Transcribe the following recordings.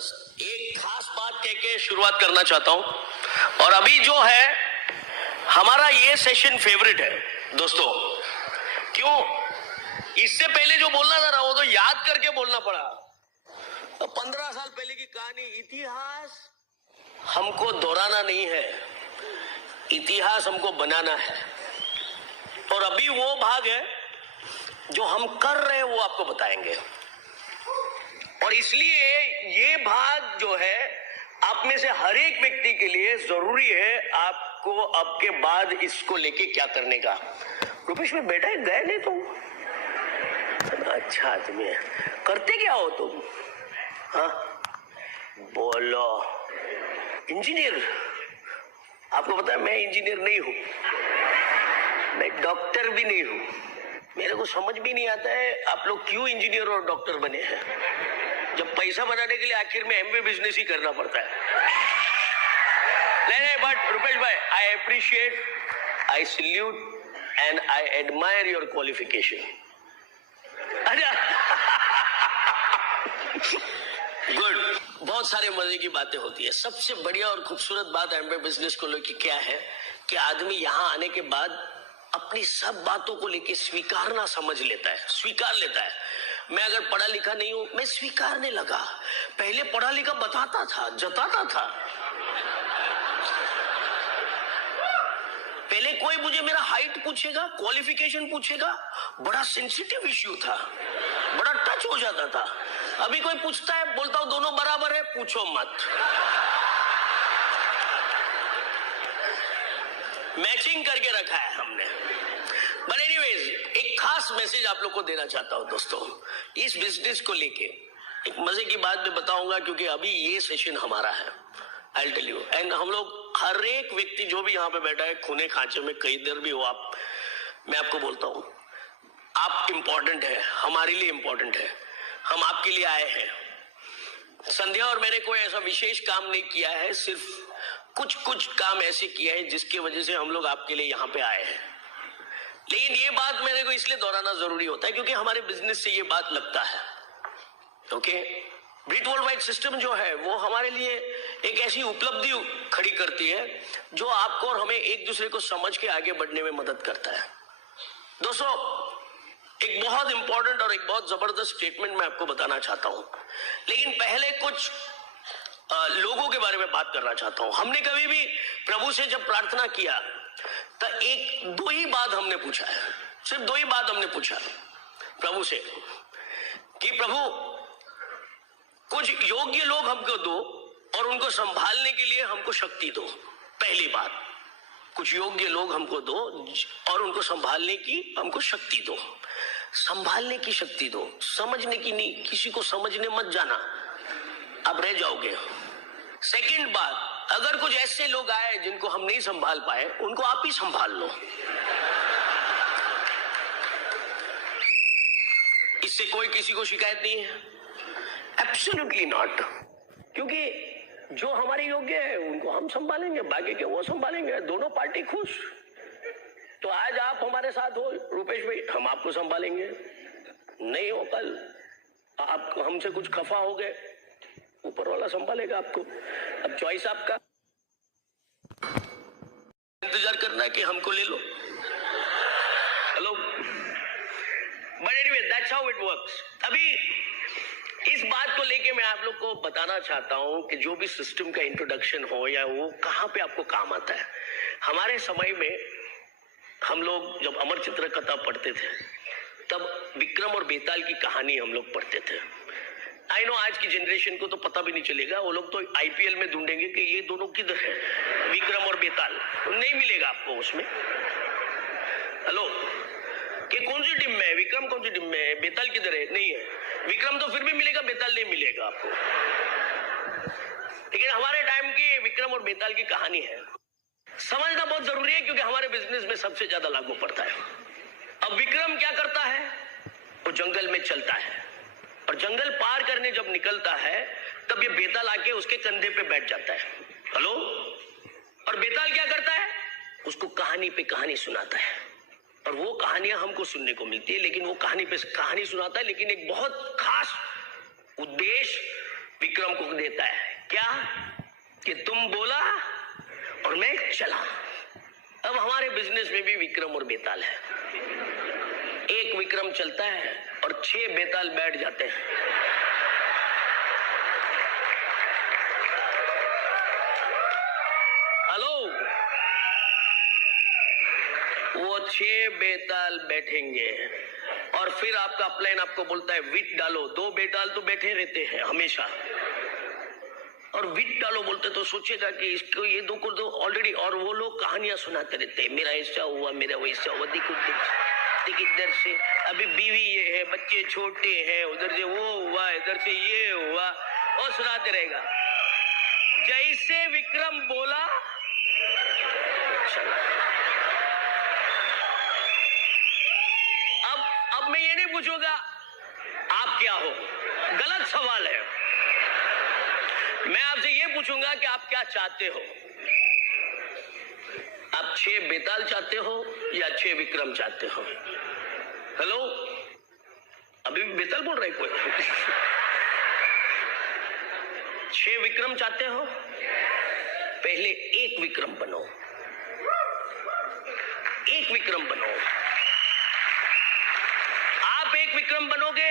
जबरदस्त एक खास बात कह के शुरुआत करना चाहता हूं। और अभी जो है हमारा ये सेशन फेवरेट है दोस्तों। क्यों? इससे पहले जो बोलना था वो तो याद करके बोलना पड़ा। तो 15 साल पहले की कहानी, इतिहास हमको दोहराना नहीं है, इतिहास हमको बनाना है। और अभी वो भाग है जो हम कर रहे हैं, वो आपको बताएंगे। और इसलिए ये भाग जो है आप में से हर एक व्यक्ति के लिए जरूरी है, आपको अब के बाद इसको लेके क्या करने का। रुपेश में बेटा गए नहीं तुम? अच्छा आदमी है। करते क्या हो तुम? हाँ बोलो। इंजीनियर? आपको पता है मैं इंजीनियर नहीं हूं, मैं डॉक्टर भी नहीं हूं। मेरे को समझ भी नहीं आता है आप लोग क्यों इंजीनियर और डॉक्टर बने हैं, जब पैसा बनाने के लिए आखिर में एमबीए बिजनेस ही करना पड़ता है। नहीं, बट रुपेश भाई, I appreciate, I salute and I admire your qualification. Good. बहुत सारे मजे की बातें होती है। सबसे बढ़िया और खूबसूरत बात एमबीए बिजनेस को लेकर क्या है कि आदमी यहां आने के बाद अपनी सब बातों को लेकर स्वीकारना समझ लेता है, स्वीकार लेता है। मैं अगर पढ़ा लिखा नहीं हूं, मैं स्वीकारने लगा। पहले पढ़ा लिखा बताता था, जताता था। पहले कोई मुझे मेरा हाइट पूछेगा, क्वालिफिकेशन पूछेगा, बड़ा सेंसिटिव इश्यू था, बड़ा टच हो जाता था। अभी कोई पूछता है, बोलता हूं दोनों बराबर है, पूछो मत। मैचिंग करके रखा है हमने। बट एनीवेज, एक खास मैसेज आप लोग को देना चाहता हूं दोस्तों, इस बिजनेस को लेके एक मजे की बात मैं बताऊंगा, क्योंकि अभी ये सेशन हमारा है। आई टेल यू, एंड हम लोग हर एक व्यक्ति जो भी यहाँ पे बैठा है, खूने खांचे में कई देर भी हो आप, मैं आपको बोलता हूं आप इंपॉर्टेंट है, हमारे लिए इंपॉर्टेंट है, हम आपके लिए आए हैं। संध्या और मैंने कोई ऐसा विशेष काम नहीं किया है, सिर्फ कुछ काम ऐसे किए हैं जिसकी वजह से हम लोग आपके लिए यहाँ पे आए हैं। लेकिन ये बात मेरे को इसलिए दोहराना जरूरी होता है क्योंकि हमारे बिजनेस से ये बात लगता है। ओके, ब्रिट वर्ल्ड वाइड सिस्टम जो है वो हमारे लिए एक ऐसी उपलब्धि खड़ी करती है जो आपको और हमें एक दूसरे को समझ के आगे बढ़ने में मदद करता है। दोस्तों, एक बहुत इंपॉर्टेंट और एक बहुत जबरदस्त स्टेटमेंट मैं आपको बताना चाहता हूं, लेकिन पहले कुछ लोगों के बारे में बात करना चाहता हूं। हमने कभी भी प्रभु से जब प्रार्थना किया तो दो ही बात हमने पूछा है, सिर्फ दो ही बात हमने पूछा प्रभु से कि प्रभु कुछ योग्य लोग हमको दो और उनको संभालने के लिए हमको शक्ति दो। पहली बात, कुछ योग्य लोग हमको दो और उनको संभालने की हमको शक्ति दो। संभालने की शक्ति दो, समझने की नहीं। किसी को समझने मत जाना, आप रह जाओगे। सेकंड बात, अगर कुछ ऐसे लोग आए जिनको हम नहीं संभाल पाए, उनको आप ही संभाल लो। इससे कोई किसी को शिकायत नहीं है, एब्सोल्युटली नॉट। क्योंकि जो हमारे योग्य है उनको हम संभालेंगे, बाकी के वो संभालेंगे, दोनों पार्टी खुश। तो आज आप हमारे साथ हो रुपेश भाई, हम आपको संभालेंगे। नहीं हो कल आप हमसे कुछ खफा हो गए, ऊपर वाला संभालेगा आपको। अब चॉइस आपका, इंतजार करना है कि हमको ले लो। Hello, but anyway that's how it works. अभी इस बात को लेके मैं आप लोग को बताना चाहता हूं कि जो भी सिस्टम का इंट्रोडक्शन हो या वो कहां पे आपको काम आता है। हमारे समय में हम लोग जब अमर चित्र कथा पढ़ते थे तब विक्रम और बेताल की कहानी हम लोग पढ़ते थे। आई नो आज की जनरेशन को तो पता भी नहीं चलेगा, वो लोग तो आईपीएल में ढूंढेंगे कि ये दोनों किधर है, विक्रम और बेताल। नहीं मिलेगा आपको उसमें। हेलो, कि कौन सी टीम में है, विक्रम कौन सी टीम में है, बेताल किधर है, नहीं है। विक्रम तो फिर भी मिलेगा, बेताल नहीं मिलेगा आपको। लेकिन हमारे टाइम की विक्रम और बेताल की कहानी है, समझना बहुत जरूरी है क्योंकि हमारे बिजनेस में सबसे ज्यादा लागू पड़ता है। अब विक्रम क्या करता है, वो जंगल में चलता है और जंगल पार करने जब निकलता है तब ये बेताल आके उसके कंधे पे बैठ जाता है। हेलो, और बेताल क्या करता है, उसको कहानी पे कहानी सुनाता है। और वो कहानियां हमको सुनने को मिलती है, लेकिन वो कहानी पे कहानी सुनाता है, लेकिन एक बहुत खास उद्देश्य विक्रम को देता है, क्या कि तुम बोला और मैं चला। अब हमारे बिजनेस में भी विक्रम और बेताल है। एक विक्रम चलता है और 6 बेताल बैठ जाते हैं। हेलो, वो 6 बेताल बैठेंगे और फिर आपका प्लान आपको बोलता है विट डालो। 2 बेताल तो बैठे रहते हैं हमेशा, और विट डालो बोलते तो सोचेगा कि इसको ये 2 को तो ऑलरेडी, और वो लोग कहानियां सुनाते रहते हैं, मेरा ऐसा हुआ, मेरा वैसा हुआ, देख इधर से अभी बीवी ये है, बच्चे छोटे हैं, उधर से वो हुआ, इधर से ये हुआ, और सुनाते रहेगा। जैसे विक्रम बोला चला। अब मैं ये नहीं पूछूंगा आप क्या हो, गलत सवाल है। मैं आपसे ये पूछूंगा कि आप क्या चाहते हो। आप 6 बेताल चाहते हो या 6 विक्रम चाहते हो? हेलो, अभी भी बेताल बोल रहे कोई? 6 विक्रम चाहते हो? पहले एक विक्रम बनो, एक विक्रम बनो। आप एक विक्रम बनोगे,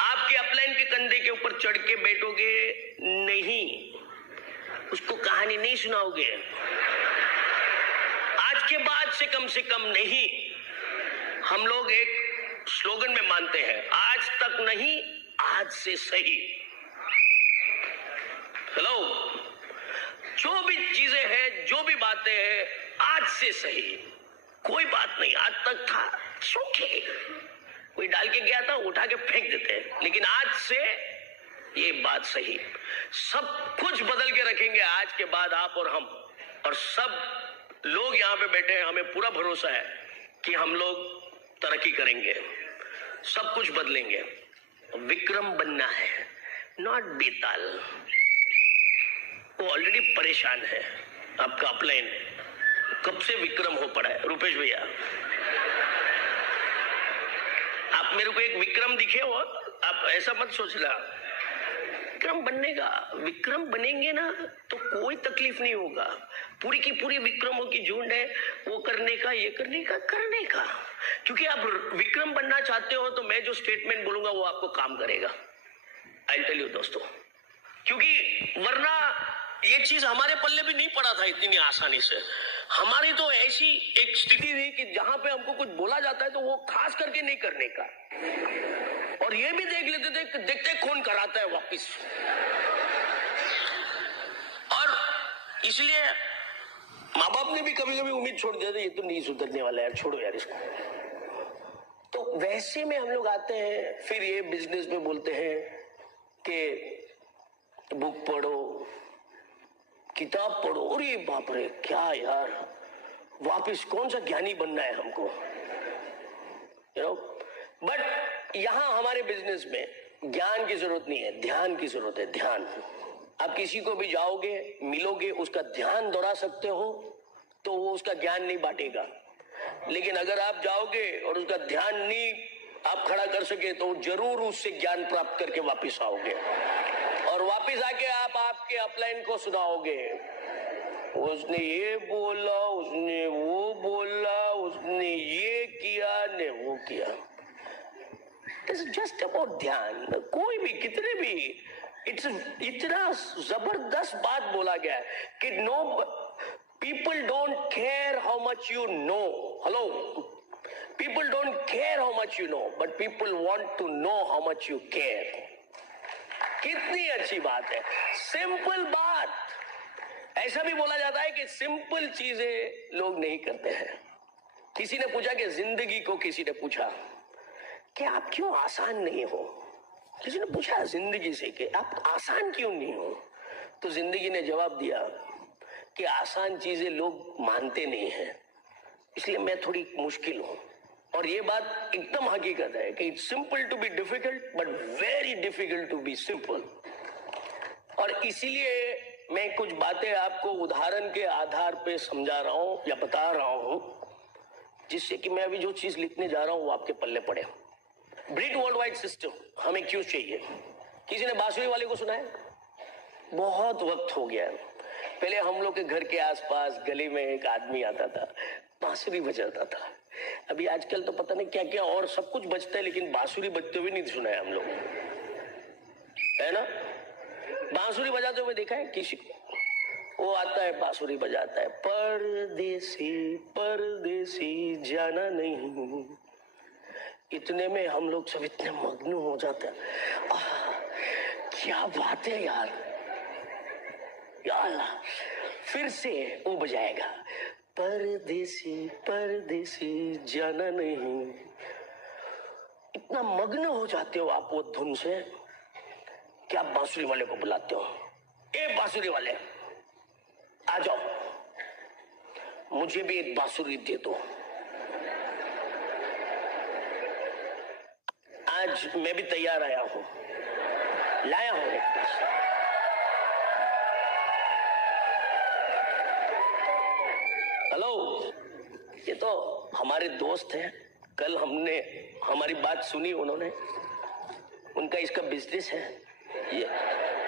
आपके अपलाइन के कंधे के ऊपर चढ़ के बैठोगे नहीं, उसको कहानी नहीं सुनाओगे। आज के बाद से कम नहीं। हम लोग एक स्लोगन में मानते हैं, आज तक नहीं, आज से सही। हेलो, जो भी चीजें हैं, जो भी बातें हैं, आज से सही। कोई बात नहीं, आज तक था सूखे, कोई डाल के गया था उठा के फेंक देते हैं, लेकिन आज से ये बात सही। सब कुछ बदल के रखेंगे आज के बाद, आप और हम और सब लोग यहाँ पे बैठे हैं। हमें पूरा भरोसा है कि हम लोग तरक्की करेंगे, सब कुछ बदलेंगे। विक्रम बनना है, नॉट बेताल। वो ऑलरेडी परेशान है, आपका अपलाइन कब से विक्रम हो पड़ा है। रुपेश भैया, आप मेरे को एक विक्रम दिखे हो, आप ऐसा मत सोचना। विक्रम बनने का, विक्रम बनेंगे ना तो कोई तकलीफ नहीं होगा। पूरी की पूरी विक्रमों की झुंड है, वो करने का, ये करने का। क्योंकि आप विक्रम बनना चाहते हो तो मैं जो स्टेटमेंट बोलूंगा वो आपको काम करेगा। आई टेल यू दोस्तों, क्योंकि वरना ये चीज हमारे पल्ले भी नहीं पड़ा था इतनी आसानी से। हमारी तो ऐसी एक स्थिति थी कि जहां पे हमको कुछ बोला जाता है तो वो खास करके नहीं करने का, और ये भी देख लेते थे, देखते कौन कराता है वापिस। और इसलिए माँ बाप ने भी कभी कभी उम्मीद छोड़ दिया था, ये तो नहीं सुधरने वाला यार, छोड़ो यार इसको। तो वैसे में हम लोग आते हैं, फिर ये बिजनेस में बोलते हैं कि बुक पढ़ो, किताब पढ़ो। अरे बाप रे, क्या यार, वापिस कौन सा ज्ञानी बनना है हमको, यू नो। बट यहां हमारे बिजनेस में ज्ञान की जरूरत नहीं है, ध्यान की जरूरत है। ध्यान, आप किसी को भी जाओगे, मिलोगे, उसका ध्यान दोहरा सकते हो तो वो उसका ज्ञान नहीं बांटेगा। लेकिन अगर आप जाओगे और उसका ध्यान नहीं आप खड़ा कर सके तो जरूर उससे ज्ञान प्राप्त करके वापिस आओगे, और वापिस आके आप आपके अपलाइन को सुनाओगे, उसने ये बोला, उसने वो बोला, उसने ये किया ने वो किया। It's just about ध्यान। कोई भी, कितने भी, इतना जबरदस्त बात बोला गया है कि no, people don't care how much you know. Hello, people don't care how much you know, but people want to know how much you care. कितनी अच्छी बात है, सिंपल बात। ऐसा भी बोला जाता है कि सिंपल चीजें लोग नहीं करते हैं। किसी ने पूछा कि जिंदगी को, किसी ने पूछा कि आप क्यों आसान नहीं हो। किसी ने पूछा जिंदगी से कि आप आसान क्यों नहीं हो, तो जिंदगी ने जवाब दिया कि आसान चीजें लोग मानते नहीं हैं, इसलिए मैं थोड़ी मुश्किल हूं। और ये बात एकदम हकीकत है कि it's simple to be difficult but very difficult to be simple. और इसीलिए मैं कुछ बातें आपको उदाहरण के आधार पे समझा रहा हूं या बता रहा हूं, जिससे कि मैं अभी जो चीज लिखने जा रहा हूं वो आपके पल्ले पड़े। ब्रिट वर्ल्ड वाइड सिस्टम हमें क्यों चाहिए? किसी ने बांसुरी वाले को सुना है? बहुत वक्त हो गया। पहले हम लोग के घर के आसपास गली में एक आदमी आता था, बांसुरी बजाता था। अभी आजकल तो पता नहीं क्या क्या और सब कुछ बजता है, लेकिन बांसुरी बजते हुए नहीं सुना है हम लोग, है ना? बांसुरी बजाते हुए देखा है किसी को? वो आता है बांसुरी बजाता है, परदेसी परदेसी जाना नहीं। इतने में हम लोग सब इतने मग्न हो जाते हैं, क्या बात है यार, यार फिर से वो बजाएगा, परदेसी परदेसी जाना नहीं। इतना मग्न हो जाते हो आप वो धुन से कि आप बांसुरी वाले को बुलाते हो, ए बांसुरी वाले आ जाओ, मुझे भी एक बांसुरी दे दो। आज मैं भी तैयार आया हूं, लाया हूं एक बांसुरी। हेलो, ये तो हमारे दोस्त हैं, कल हमने हमारी बात सुनी, उन्होंने, उनका इसका बिजनेस है, ये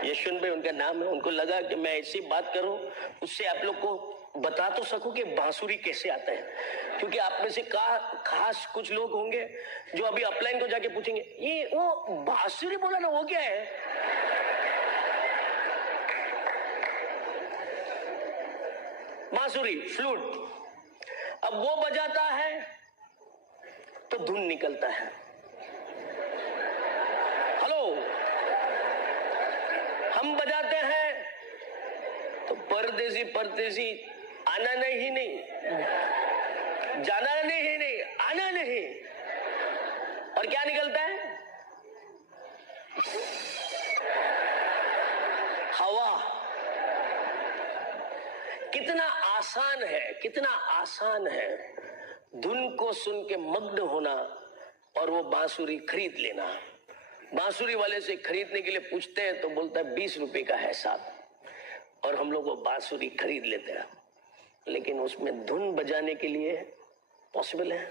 यशवंत भाई उनका नाम है। उनको लगा कि मैं ऐसी बात करूं, उससे आप लोग को बता तो सकूं कि बांसुरी कैसे आता है, क्योंकि आप में से खास कुछ लोग होंगे जो अभी अपलाइन को जाके पूछेंगे, ये वो बांसुरी बोला ना, वो क्या है? बांसुरी, फ्लूट। अब वो बजाता है तो धुन निकलता है। हेलो, हम बजाते हैं तो परदेसी परदेसी आना नहीं, जाना नहीं, आना नहीं, और क्या निकलता है? हवा। कितना आसान है, कितना आसान है धुन को सुन के मग्न होना और वो बांसुरी खरीद लेना। बांसुरी वाले से खरीदने के लिए पूछते हैं तो बोलता है 20 रुपए का है साहब, और हम लोग वो बांसुरी खरीद लेते हैं, लेकिन उसमें धुन बजाने के लिए पॉसिबल है।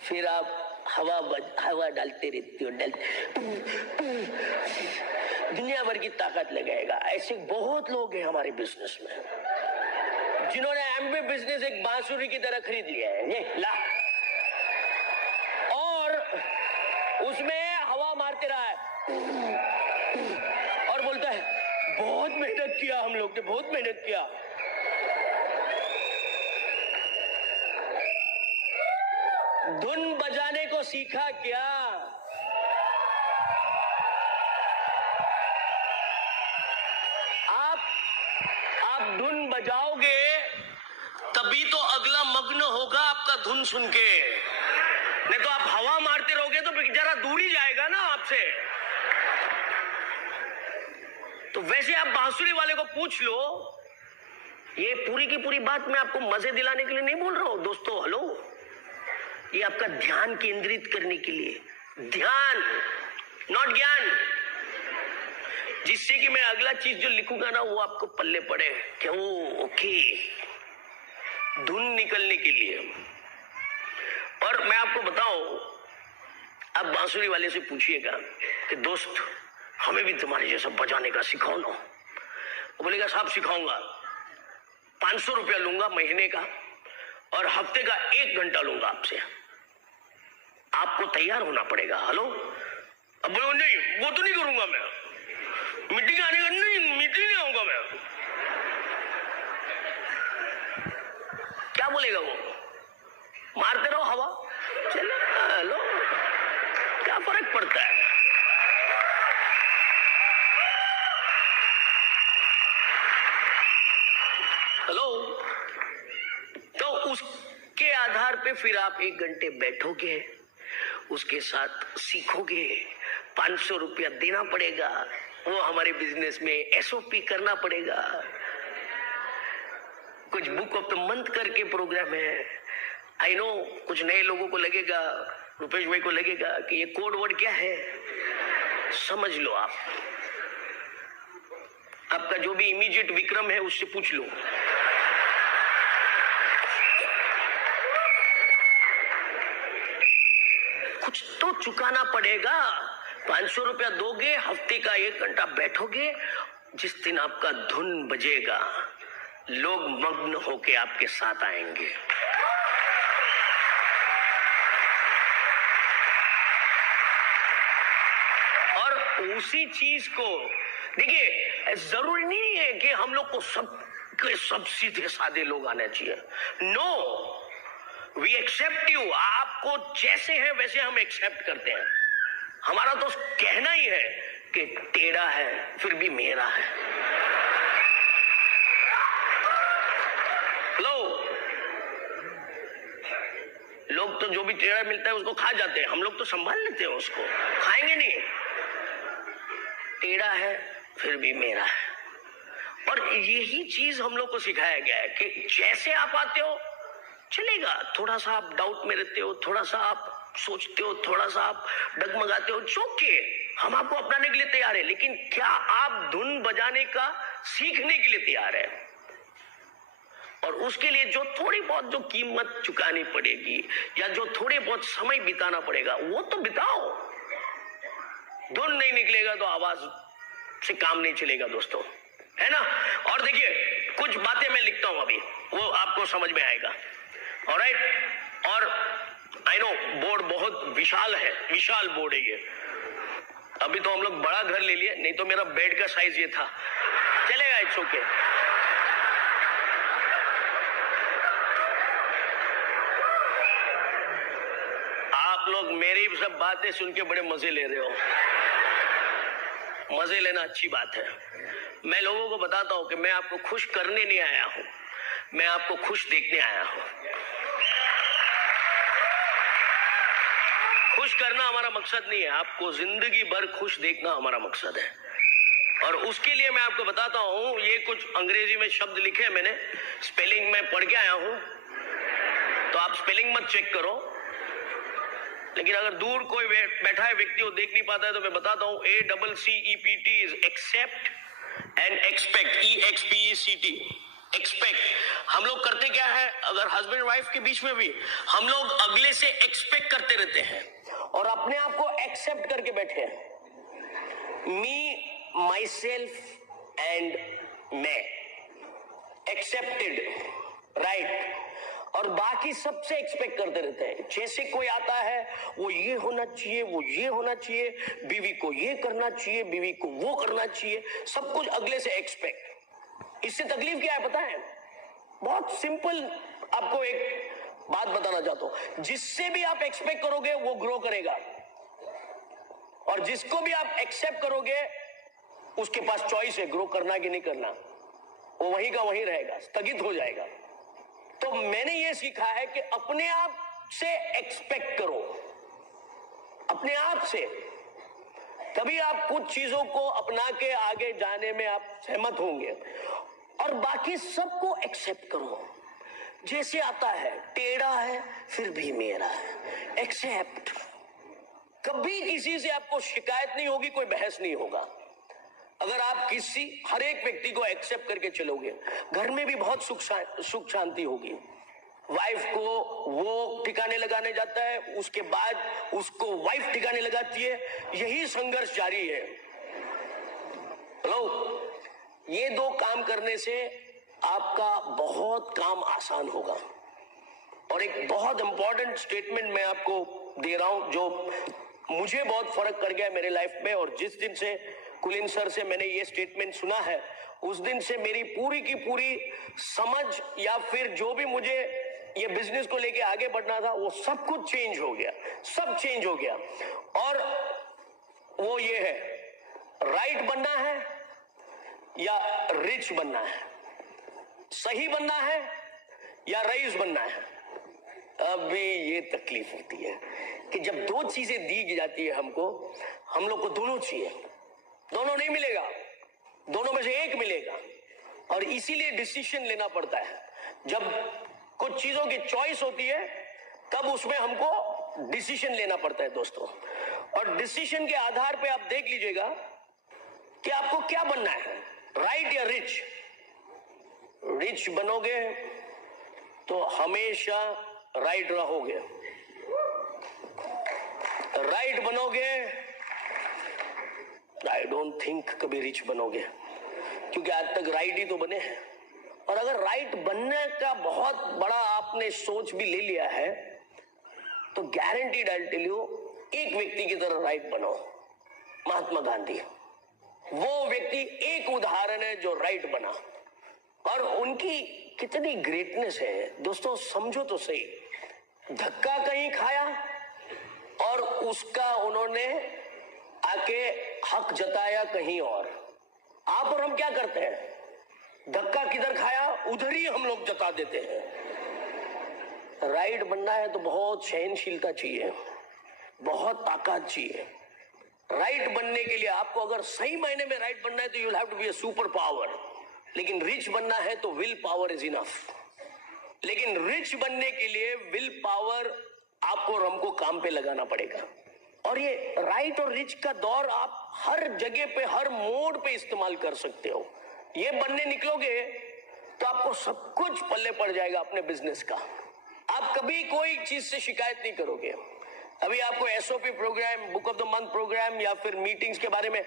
फिर आप हवा डालते रहते हो, दुनिया भर की ताकत लगाएगा। ऐसे बहुत लोग हैं हमारे बिजनेस में जिन्होंने एमबी बिजनेस एक बांसुरी की तरह खरीद लिया है, ये ला, और उसमें हवा मारते रहा है और बोलता है बहुत मेहनत किया, हम लोग ने बहुत मेहनत किया। धुन बजाने को सीखा क्या? आप धुन बजाओगे तभी तो अगला मग्न होगा आपका धुन सुन के, नहीं तो आप हवा मारते रहोगे तो जरा दूर ही जाएगा ना आपसे। तो वैसे आप बांसुरी वाले को पूछ लो, ये पूरी की पूरी बात मैं आपको मजे दिलाने के लिए नहीं बोल रहा हूं दोस्तों। हेलो, ये आपका ध्यान केंद्रित करने के लिए, ध्यान नॉट ज्ञान, जिससे कि मैं अगला चीज जो लिखूंगा ना वो आपको पल्ले पड़े, क्यों? ओके, धुन निकलने के लिए। और मैं आपको बताऊं, आप बांसुरी वाले से पूछिएगा कि दोस्त हमें भी तुम्हारे जैसा बजाने का सिखाओ ना। वो बोलेगा साहब सिखाऊंगा, 500 रुपया लूंगा महीने का और हफ्ते का 1 घंटा लूंगा आपसे। आपको तैयार होना पड़ेगा। हेलो, अब बोलो नहीं वो तो नहीं करूंगा मैं, मीटिंग आने का नहीं, मीटिंग नहीं आऊंगा मैं। क्या बोलेगा वो? मारते रहो हवा, चलो हेलो, क्या फर्क पड़ता है? हेलो, तो उसके आधार पे फिर आप 1 घंटे बैठोगे, उसके साथ सीखोगे, 500 रुपया देना पड़ेगा, वो हमारे बिजनेस में एसओपी करना पड़ेगा। कुछ बुक ऑफ द मंथ करके प्रोग्राम है। आई नो कुछ नए लोगों को लगेगा, रुपेश भाई को लगेगा कि ये कोड वर्ड क्या है, समझ लो। आपका जो भी इमीडिएट विक्रम है उससे पूछ लो। कुछ तो चुकाना पड़ेगा। 500 रुपया दोगे, हफ्ते का 1 घंटा बैठोगे, जिस दिन आपका धुन बजेगा, लोग मग्न होके आपके साथ आएंगे। और उसी चीज को देखिए, जरूरी नहीं है कि हम लोग को सब सीधे साधे लोग आने चाहिए। No, we accept you. आपको जैसे है वैसे हम एक्सेप्ट करते हैं। हमारा तो कहना ही है कि टेढ़ा है फिर भी मेरा है। हेलो, लोग तो जो भी टेढ़ा मिलता है उसको खा जाते हैं, हम लोग तो संभाल लेते हैं उसको, खाएंगे नहीं। टेढ़ा है फिर भी मेरा है। और यही चीज हम लोग को सिखाया गया है कि जैसे आप आते हो चलेगा, थोड़ा सा आप डाउट में रहते हो, थोड़ा सा आप सोचते हो, थोड़ा सा आप डगमगाते हो, चौके हम आपको अपनाने के लिए तैयार है। लेकिन क्या आप धुन बजाने का सीखने के लिए तैयार है? और उसके लिए जो थोड़ी बहुत जो कीमत चुकानी पड़ेगी या जो थोड़े बहुत समय बिताना पड़ेगा वो तो बिताओ। धुन नहीं निकलेगा तो आवाज से काम नहीं चलेगा दोस्तों, है ना। और देखिए, कुछ बातें मैं लिखता हूं अभी, वो आपको समझ में आएगा। ऑलराइट। और आई नो बोर्ड बहुत विशाल है, विशाल बोर्ड है ये। अभी तो हम लोग बड़ा घर ले लिए, नहीं तो मेरा बेड का साइज ये था। चलेगा, इट्स ओके। आप लोग मेरी सब बातें सुन के बड़े मजे ले रहे हो। मजे लेना अच्छी बात है। मैं लोगों को बताता हूं कि मैं आपको खुश करने नहीं आया हूं, मैं आपको खुश देखने आया हूं। खुश करना हमारा मकसद नहीं है, आपको जिंदगी भर खुश देखना हमारा मकसद है। और उसके लिए मैं आपको बताता हूं, ये कुछ अंग्रेजी में शब्द लिखे हैं मैंने, स्पेलिंग में पढ़ के आया हूं, तो आप स्पेलिंग मत चेक करो। लेकिन अगर दूर कोई बैठा है व्यक्ति वो देख नहीं पाता है तो मैं बताता हूं, ACCEPT is accept and expect, EXPECT, expect. हम लोग करते क्या है, अगर हस्बैंड वाइफ के बीच में भी हम लोग अगले से एक्सपेक्ट करते रहते हैं और अपने आप को एक्सेप्ट करके बैठे हैं। मी, माई सेल्फ एंड मैं, एक्सेप्टेड, राइट। और बाकी सबसे एक्सपेक्ट करते रहते हैं। जैसे कोई आता है वो ये होना चाहिए, वो ये होना चाहिए, बीवी को ये करना चाहिए, बीवी को वो करना चाहिए, सब कुछ अगले से एक्सपेक्ट। इससे तकलीफ क्या है पता है? बहुत सिंपल आपको एक बात बताना चाहता हूं, जिससे भी आप एक्सपेक्ट करोगे वो ग्रो करेगा, और जिसको भी आप एक्सेप्ट करोगे उसके पास चॉइस है ग्रो करना कि नहीं करना, वो वहीं का वहीं रहेगा, स्थगित हो जाएगा। तो मैंने ये सीखा है कि अपने आप से एक्सपेक्ट करो, अपने आप से। तभी आप कुछ चीजों को अपना के आगे जाने में आप सहमत होंगे। और बाकी सबको एक्सेप्ट करो, जैसे आता है, टेढ़ा है फिर भी मेरा है, एक्सेप्ट। कभी किसी से आपको शिकायत नहीं होगी, कोई बहस नहीं होगा। अगर आप हर एक व्यक्ति को एक्सेप्ट करके चलोगे, घर में भी बहुत सुख शांति होगी। वाइफ को वो ठिकाने लगाने जाता है, उसके बाद उसको वाइफ ठिकाने लगाती है, यही संघर्ष जारी है। हेलो, ये दो काम करने से आपका बहुत काम आसान होगा। और एक बहुत इंपॉर्टेंट स्टेटमेंट मैं आपको दे रहा हूं जो मुझे बहुत फर्क कर गया मेरे लाइफ में। और जिस दिन से कुलीन सर से मैंने ये स्टेटमेंट सुना है, उस दिन से मेरी पूरी की पूरी समझ या फिर जो भी मुझे ये बिजनेस को लेके आगे बढ़ना था वो सब कुछ चेंज हो गया, सब चेंज हो गया। और वो ये है, राइट बनना है या रिच बनना है, सही बनना है या रईस बनना है। अभी ये तकलीफ होती है कि जब दो चीजें दी जाती है हमको, हम लोग को दोनों चाहिए, दोनों नहीं मिलेगा, दोनों में से एक मिलेगा। और इसीलिए डिसीजन लेना पड़ता है। जब कुछ चीजों की चॉइस होती है तब उसमें हमको डिसीजन लेना पड़ता है दोस्तों। और डिसीजन के आधार पे आप देख लीजिएगा कि आपको क्या बनना है, राइट या रिच। रिच बनोगे तो हमेशा राइट रहोगे, राइट बनोगे आई डोंट थिंक कभी रिच बनोगे। क्योंकि आज तक राइट ही तो बने हैं। और अगर राइट बनने का बहुत बड़ा आपने सोच भी ले लिया है तो गारंटीड आई टेल यू, एक व्यक्ति की तरह राइट बनो, महात्मा गांधी। वो व्यक्ति एक उदाहरण है जो राइट बना, और उनकी कितनी ग्रेटनेस है दोस्तों, समझो तो सही। धक्का कहीं खाया और उसका उन्होंने आके हक जताया कहीं और। आप और हम क्या करते हैं, धक्का किधर खाया उधर ही हम लोग जता देते हैं। राइट बनना है तो बहुत सहनशीलता चाहिए, बहुत ताकत चाहिए। राइट बनने के लिए आपको अगर सही मायने में राइट बनना है तो you will have to be a super power. लेकिन रिच बनना है तो विल पावर इज इनफ। लेकिन रिच बनने के लिए विल पावर आपको और हमको काम पे लगाना पड़ेगा। और ये राइट और रिच का दौर आप हर जगह पे, हर मोड़ पे इस्तेमाल कर सकते हो। ये बनने निकलोगे तो आपको सब कुछ पल्ले पड़ जाएगा अपने बिजनेस का। आप कभी कोई चीज से शिकायत नहीं करोगे। अभी आपको SOP programme, book of the month programme या फिर मीटिंग्स के बारे में,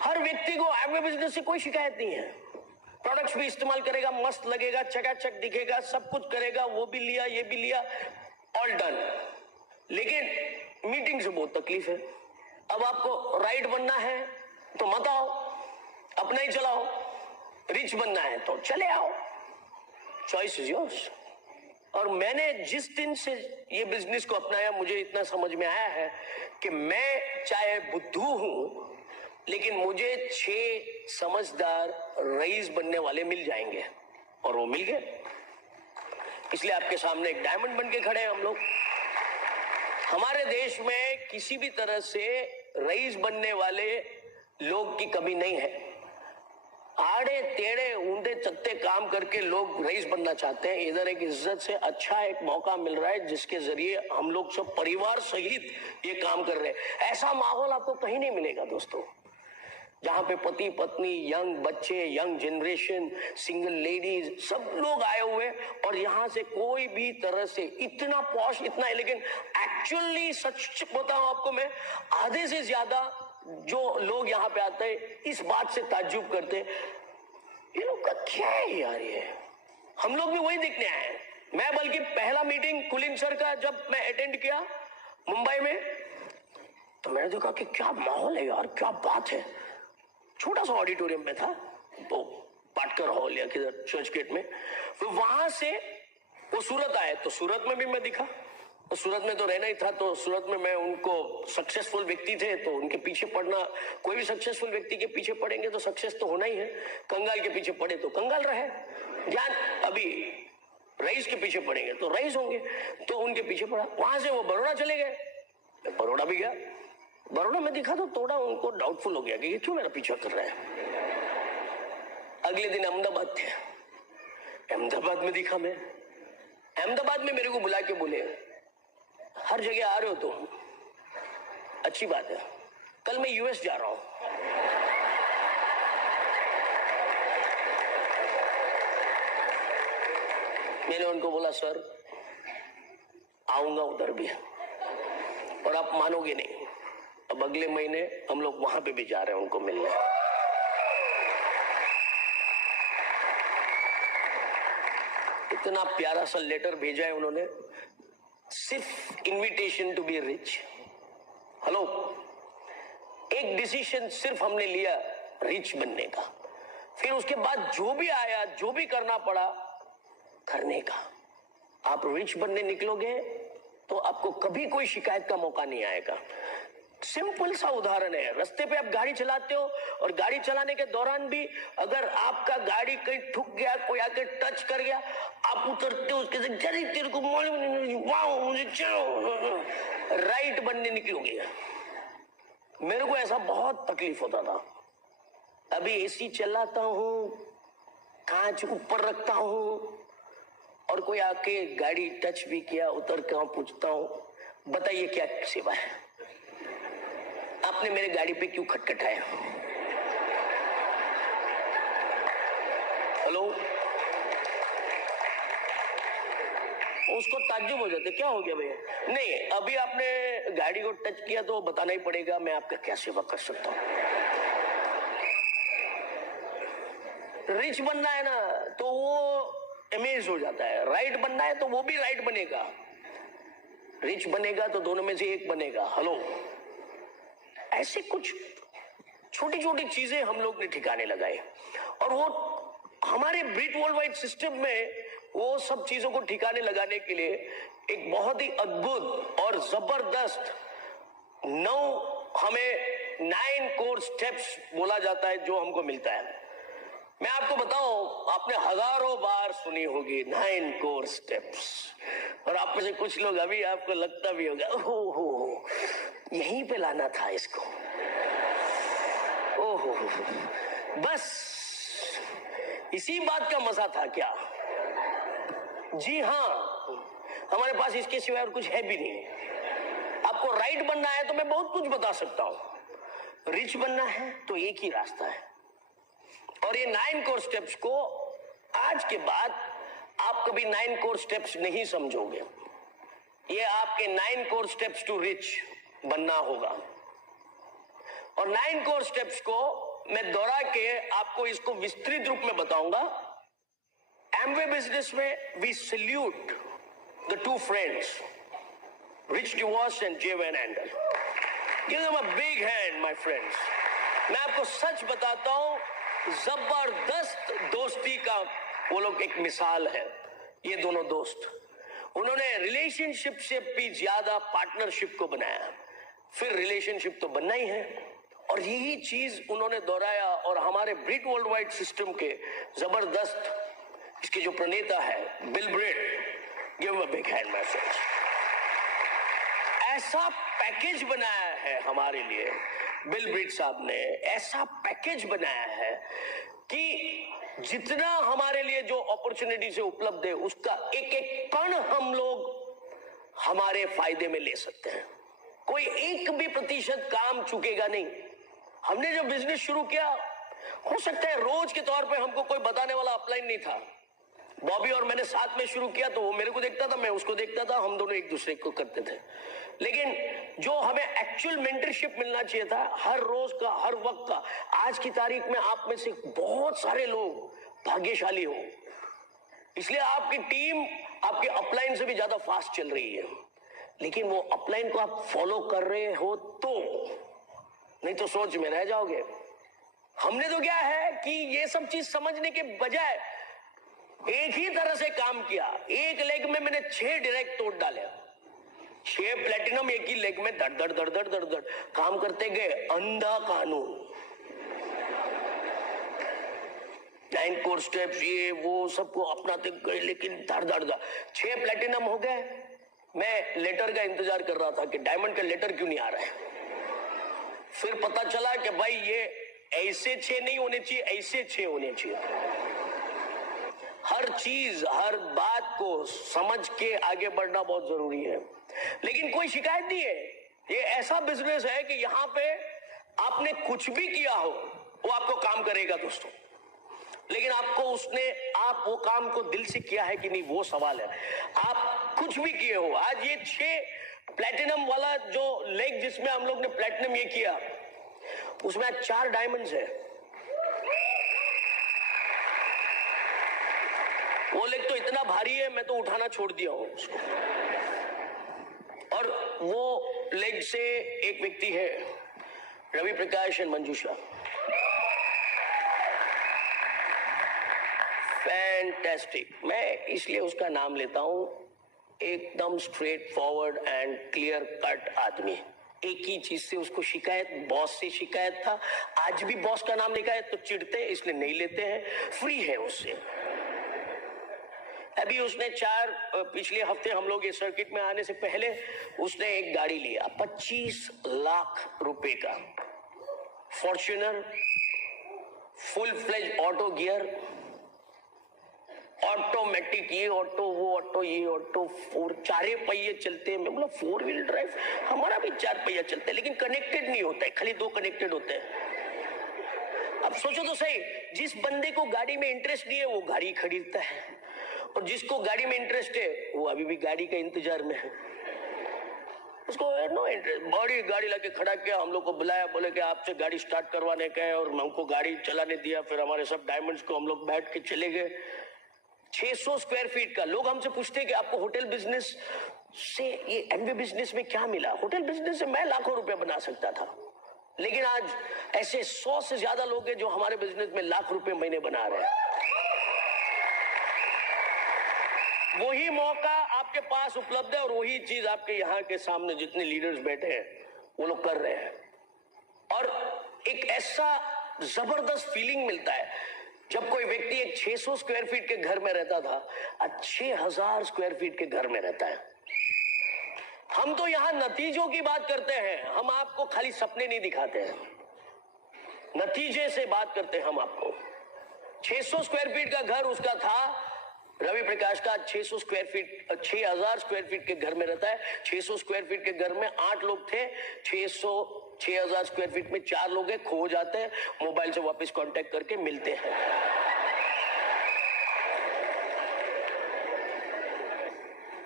हर व्यक्ति को एग्रो बिजनेस से कोई शिकायत नहीं है। प्रोडक्ट्स भी इस्तेमाल करेगा, मस्त लगेगा, चकाचक दिखेगा, सब कुछ करेगा, वो भी लिया ये भी लिया, ऑल डन। लेकिन मीटिंग से बहुत तकलीफ है। अब आपको राइट बनना है तो मत आओ, अपना ही चलाओ। रिच बनना है तो चले आओ, चॉइस इज योर्स। और मैंने जिस दिन से ये बिजनेस को अपनाया मुझे इतना समझ में आया है कि मैं चाहे बुद्धू हूं लेकिन मुझे 6 समझदार रईस बनने वाले मिल जाएंगे, और वो मिल गए। इसलिए आपके सामने एक डायमंड बन के खड़े हैं हम लोग। हमारे देश में किसी भी तरह से रईस बनने वाले लोग की कमी नहीं है। आड़े टेढ़े ऊंधे चत्ते काम करके लोग रईस बनना चाहते हैं। इधर एक इज्जत से अच्छा एक मौका मिल रहा है जिसके जरिए हम लोग सब परिवार सहित ये काम कर रहे हैं। ऐसा माहौल आपको कहीं नहीं मिलेगा दोस्तों, जहां पे पति पत्नी, यंग बच्चे, यंग जनरेशन, सिंगल लेडीज, सब लोग आए हुए, और यहां से कोई भी तरह से इतना पॉश, इतना एलिगेंट। एक्चुअली सच बताऊं आपको मैं, आधे से ज्यादा जो लोग यहाँ पे आते हैं इस बात से ताज्जुब करते हैं, ये लोग का क्या है यार, ये हम लोग भी वही देखने आए हैं। मैं बल्कि पहला मीटिंग कुलीन सर का जब मैं अटेंड किया मुंबई में, तो मैंने देखा कि क्या माहौल है यार, क्या बात है। छोटा सा ऑडिटोरियम में था, वो पाटकर हॉल या किधर चर्च गेट में। तो वहां से वो सूरत आए, तो सूरत में भी मैं दिखा, तो सूरत में तो रहना ही था, तो सूरत में मैं उनको सक्सेसफुल व्यक्ति थे तो उनके पीछे पड़ना, कोई भी सक्सेसफुल व्यक्ति के पीछे पड़ेंगे तो सक्सेस तो होना ही है। कंगाल के पीछे पड़े तो कंगाल रहे, ज्ञान अभी रईस के पीछे पड़ेंगे तो रईस होंगे, तो उनके पीछे पड़ा। वहां से वो बड़ौदा चले गए, बड़ौदा भी गया। बड़ौदा में दिखा तो थोड़ा उनको डाउटफुल हो गया कि ये क्यों मेरा पीछा कर रहा है। अगले दिन अहमदाबाद थे, अहमदाबाद में दिखा मैं। अहमदाबाद में मेरे को बुला के बोले, हर जगह आ रहे हो तुम, अच्छी बात है, कल मैं यूएस जा रहा हूं। मैंने उनको बोला सर आऊंगा उधर भी, और आप मानोगे नहीं, अब अगले महीने हम लोग वहां पे भी जा रहे हैं उनको मिलने। इतना प्यारा सा लेटर भेजा है उन्होंने, सिर्फ invitation to be rich. Hello, एक डिसीजन सिर्फ हमने लिया रिच बनने का, फिर उसके बाद जो भी आया, जो भी करना पड़ा करने का। आप रिच बनने निकलोगे तो आपको कभी कोई शिकायत का मौका नहीं आएगा। सिंपल सा उदाहरण है, रास्ते पे आप गाड़ी चलाते हो और गाड़ी चलाने के दौरान भी अगर आपका गाड़ी कहीं ठुक गया, कोई आके टच कर गया, आप उतरते हो उसके से, तेरे को मालूम नहीं, वाओ मुझे चलो राइट बनने निकलोगे। मेरे को ऐसा बहुत तकलीफ होता था। अभी एसी चलाता हूं, कांच ऊपर रखता हूं, और कोई आके गाड़ी टच भी किया, उतर के पूछता हूं बताइए क्या सेवा है, आपने मेरे गाड़ी पे क्यों खटखटाया। हेलो, उसको ताज्जुब हो जाते, क्या हो गया भैया, नहीं अभी आपने गाड़ी को टच किया तो बताना ही पड़ेगा, मैं आपका क्या सेवा कर सकता हूं। रिच बनना है ना तो वो अमेज हो जाता है, राइट बनना है तो वो भी राइट बनेगा, रिच बनेगा तो दोनों में से एक बनेगा। हेलो, ऐसे कुछ छोटी छोटी चीजें हम लोग ने ठिकाने लगाए और वो हमारे ब्रिट वर्ल्ड वाइड सिस्टम में वो सब चीजों को ठिकाने लगाने के लिए एक बहुत ही अद्भुत और जबरदस्त हमें 9 कोर स्टेप्स बोला जाता है जो हमको मिलता है। मैं आपको बताऊं, आपने हजारों बार सुनी होगी 9 कोर स्टेप्स, और आप में से कुछ लोग अभी आपको लगता भी होगा ओहो यहीं पे लाना था इसको, ओहो बस इसी बात का मजा था क्या? जी हाँ, हमारे पास इसके सिवाय और कुछ है भी नहीं। आपको राइट बनना है तो मैं बहुत कुछ बता सकता हूं, रिच बनना है तो एक ही रास्ता है। और ये 9 कोर स्टेप्स को आज के बाद आप कभी 9 कोर स्टेप्स नहीं समझोगे, ये आपके 9 कोर स्टेप्स टू रिच बनना होगा। और 9 कोर स्टेप्स को मैं दोहरा के आपको इसको विस्तृत रूप में बताऊंगा। एमवे बिजनेस में we salute the 2 friends Rich DeVos and Jay Van Andel. Give them a big hand my friends. मैं आपको सच बताता हूं, जबरदस्त दोस्ती का वो लोग एक मिसाल है। ये दोनों दोस्त, उन्होंने रिलेशनशिप से भी ज्यादा पार्टनरशिप को बनाया। फिर रिलेशनशिप तो बनना ही है, और यही चीज उन्होंने दोहराया। और हमारे ब्रिट वर्ल्ड वाइड सिस्टम के जबरदस्त इसके जो प्रणेता है Bill Britt, give a big hand my friends. ऐसा पैकेज बनाया है हमारे लिए बिल ब्रिट साहब ने, ऐसा पैकेज बनाया है कि जितना हमारे लिए जो अपॉर्चुनिटी से उपलब्ध है उसका एक एक कण हम लोग हमारे फायदे में ले सकते हैं। कोई एक भी प्रतिशत काम चुकेगा नहीं। हमने जब बिजनेस शुरू किया, हो सकता है रोज के तौर पे हमको कोई बताने वाला अपलाइन नहीं था। बॉबी और मैंने साथ में शुरू किया तो वो मेरे को देखता था, मैं उसको देखता था, हम दोनों एक दूसरे को करते थे। लेकिन जो हमें एक्चुअल मेंटरशिप मिलना चाहिए था हर रोज का, हर वक्त का, आज की तारीख में आप में से बहुत सारे लोग भाग्यशाली हो, इसलिए आपकी टीम आपके अपलाइन से भी ज्यादा फास्ट चल रही है। लेकिन वो अपलाइन को आप फॉलो कर रहे हो तो, नहीं तो सोच में रह जाओगे। हमने तो क्या है कि ये सब चीज समझने के बजाय एक ही तरह से काम किया। एक लेग में मैंने 6 डायरेक्ट तोड़ डाले, 6 प्लेटिनम एक ही लेग में धड़ धड़ धड़ धड़ धड़ धड़ काम करते गए। अंधा कानून, 9 कोर स्टेप्स, ये वो सबको अपनाते गए, लेकिन धड़ धड़ धड़ 6 प्लेटिनम हो गए। मैं लेटर का इंतजार कर रहा था कि डायमंड का लेटर क्यों नहीं आ रहा है। फिर पता चला कि भाई ये ऐसे 6 नहीं होने चाहिए, ऐसे 6 होने चाहिए। हर चीज, हर बात को समझ के आगे बढ़ना बहुत जरूरी है। लेकिन कोई शिकायत नहीं है। ये ऐसा बिजनेस है कि यहाँ पे आपने कुछ भी किया हो वो आपको काम करेगा दोस्तों, लेकिन आप वो काम को दिल से किया है कि नहीं वो सवाल है। आप कुछ भी किए हो, आज ये 6 प्लेटिनम वाला जो लेग जिसमें हम लोग ने प्लेटिनम ये किया, उसमें आज 4 डायमंड्स है। वो लेग तो इतना भारी है, मैं तो उठाना छोड़ दिया हूं उसको। और वो लेग से एक व्यक्ति है, Ravi Prakash and Manjusha, fantastic. मैं इसलिए उसका नाम लेता हूं, एकदम straight forward and clear cut आदमी। एक ही चीज से उसको शिकायत, बॉस से शिकायत था। आज भी बॉस का नाम लिखा है तो चिढ़ते हैं, इसलिए नहीं लेते हैं, फ्री है उससे। अभी उसने पिछले हफ्ते हम लोग इस सर्किट में आने से पहले उसने एक गाड़ी लिया 25 लाख रुपए का, Fortuner, full fledge auto gear, automatic, ये ऑटो वो ऑटो ये ऑटो, 4 पहिए चलते हैं। मैं बोला 4 व्हील ड्राइव, हमारा भी 4 पहिया चलता है, लेकिन कनेक्टेड नहीं होता है, खाली 2 कनेक्टेड होते हैं। अब सोचो तो सही, जिस बंदे को गाड़ी में इंटरेस्ट नहीं है वो गाड़ी खरीदता है, और जिसको गाड़ी में इंटरेस्ट है वो अभी भी गाड़ी का इंतजार में है। उसको नो इंटरेस्ट। बड़ी गाड़ी लाके खड़ा किया, हम लोग को बुलाया, बोले कि आपसे गाड़ी स्टार्ट करवाने का है, और हमको गाड़ी चलाने दिया। फिर हमारे सब डायमंड्स को हम लोग बैठ के चले गए। 600 स्क्वायर फीट का। लोग हमसे पूछते हैं कि आपको होटल बिजनेस से, ये एमवे बिजनेस में क्या मिला? होटल बिजनेस से मैं लाखों रुपए बना सकता था, लेकिन आज ऐसे 100 से ज्यादा लोग हैं जो हमारे बिजनेस में लाख रुपए महीने बना रहे हैं। वही मौका आपके पास उपलब्ध है, और वही चीज आपके यहाँ के सामने जितने लीडर्स बैठे हैं वो लोग कर रहे हैं। और एक ऐसा जबरदस्त फीलिंग मिलता है जब कोई व्यक्ति एक 600 स्क्वायर फीट के घर में रहता था, आज 6000 स्क्वायर फीट के घर में रहता है। हम तो यहां नतीजों की बात करते हैं, हम आपको खाली सपने नहीं दिखाते हैं, नतीजे से बात करते हैं हम आपको। 600 स्क्वायर फीट का घर उसका था, रवि प्रकाश का 600 स्क्वायर फीट 6000 स्क्वायर फीट के घर में रहता है। 600 स्क्वायर फीट के घर में 8 लोग थे, 6000 स्क्वायर फीट में 4 लोग हैं। खो जाते हैं, मोबाइल से वापस कांटेक्ट करके मिलते हैं।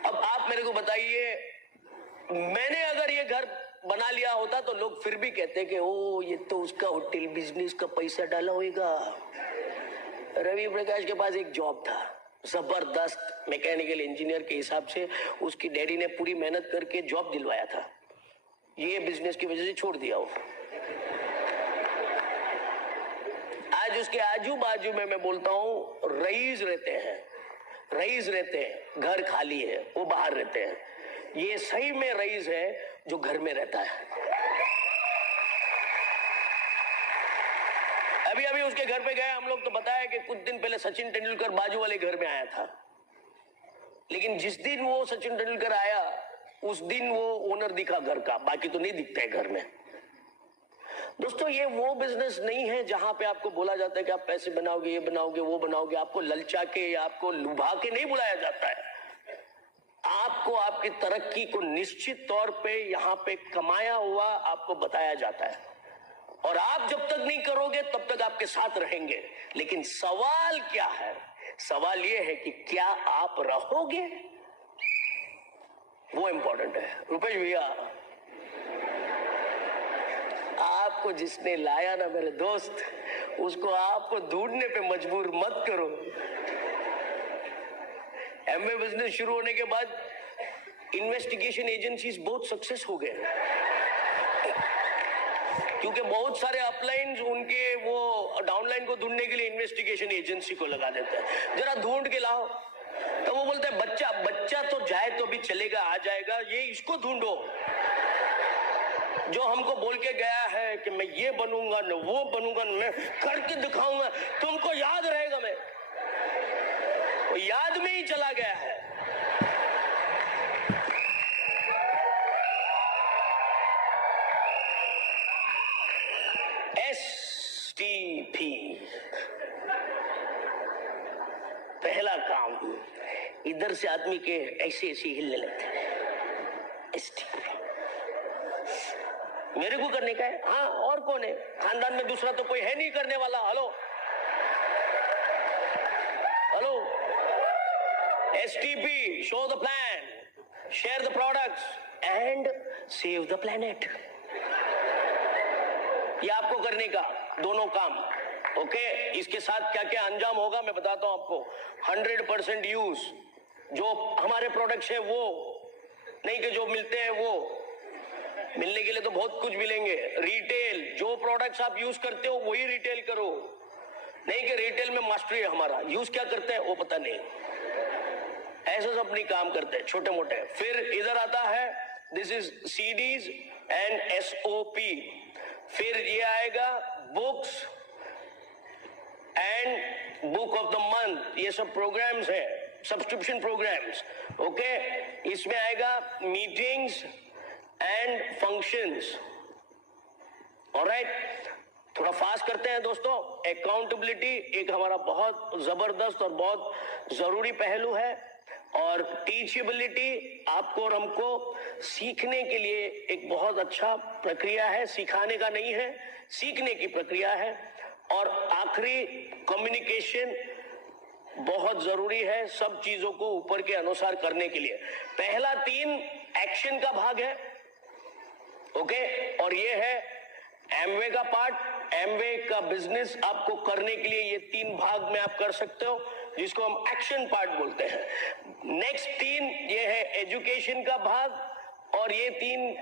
अब आप मेरे को बताइए, मैंने अगर ये घर बना लिया होता तो लोग फिर भी कहते कि ओ ये तो उसका होटल बिजनेस का पैसा डाला होगा। रवि प्रकाश के पास एक जॉब था, जबरदस्त मैकेनिकल इंजीनियर के हिसाब से। उसकी डैडी ने पूरी मेहनत करके जॉब दिलवाया था, ये बिजनेस की वजह से छोड़ दिया वो। आज उसके आजू बाजू में मैं बोलता हूं रईस रहते हैं, रईस रहते हैं, घर खाली है, वो बाहर रहते हैं। ये सही में रईस है जो घर में रहता है। अभी अभी उसके घर पे गए हम लोग, तो बताया कि कुछ दिन पहले सचिन तेंदुलकर बाजू वाले घर में आया था, लेकिन जिस दिन वो सचिन तेंदुलकर आया उस दिन वो ओनर दिखा घर का, बाकी तो नहीं दिखता है घर में। दोस्तों, ये वो बिजनेस नहीं है जहां पे आपको बोला जाता है कि आप पैसे बनाओगे, ये बनाओगे, वो बनाओगे। आपको ललचा के या आपको लुभा के नहीं बुलाया जाता है। आपको आपकी तरक्की को निश्चित तौर पे यहाँ पे कमाया हुआ आपको बताया जाता है, और आप जब तक नहीं करोगे तब तक आपके साथ रहेंगे। लेकिन सवाल क्या है? सवाल यह है कि क्या आप रहोगे, वो इंपॉर्टेंट है। रुपेश भैया, आपको जिसने लाया ना मेरे दोस्त, उसको आपको ढूंढने पे मजबूर मत करो। एमवे बिजनेस शुरू होने के बाद इन्वेस्टिगेशन एजेंसीज बहुत सक्सेस हो गए, क्योंकि बहुत सारे अपलाइन उनके वो डाउनलाइन को ढूंढने के लिए इन्वेस्टिगेशन एजेंसी को लगा देते हैं, जरा ढूंढ के लाओ। तो वो बोलते हैं बच्चा तो जाए तो भी चलेगा, आ जाएगा, ये इसको ढूंढो जो हमको बोल के गया है कि मैं ये बनूंगा न वो बनूंगा, मैं करके दिखाऊंगा, तुमको याद रहेगा। मैं वो याद में ही चला गया है। STP पहला काम, इधर से आदमी के ऐसे ऐसे हिलने लगते हैं। STP मेरे को करने का है। हाँ, और कौन है खानदान में? दूसरा तो कोई है नहीं करने वाला। Hello hello, STP, show the plan, share the products and save the planet। ये आपको करने का दोनों काम। ओके, इसके साथ क्या क्या अंजाम होगा मैं बताता हूं आपको। 100% यूज, जो हमारे प्रोडक्ट्स हैं वो नहीं कि जो मिलते हैं वो, मिलने के लिए तो बहुत कुछ मिलेंगे। रिटेल, जो प्रोडक्ट्स आप यूज करते हो वही रिटेल करो, नहीं कि रिटेल में मास्टरी है हमारा, यूज क्या करते हैं वो पता नहीं। ऐसे सब नहीं काम करते छोटे मोटे। फिर इधर आता है, this is CDs and SOP। फिर ये आएगा books and book of the month, ये सब प्रोग्राम्स है, सब्सक्रिप्शन प्रोग्राम्स। ओके, इसमें आएगा मीटिंग्स एंड फंक्शंस। ऑलराइट, थोड़ा फास्ट करते हैं दोस्तों। अकाउंटेबिलिटी एक हमारा बहुत जबरदस्त और बहुत जरूरी पहलू है, और टीचेबिलिटी आपको और हमको सीखने के लिए एक बहुत अच्छा प्रक्रिया है, सिखाने का नहीं है, सीखने की प्रक्रिया है। और आखिरी, कम्युनिकेशन बहुत जरूरी है सब चीजों को ऊपर के अनुसार करने के लिए। पहला 3 एक्शन का भाग है, ओके, और ये है एमवे का पार्ट। एमवे का बिजनेस आपको करने के लिए ये 3 भाग में आप कर सकते हो, जिसको हम एक्शन पार्ट बोलते हैं। नेक्स्ट 3 ये है एजुकेशन का भाग, और ये 3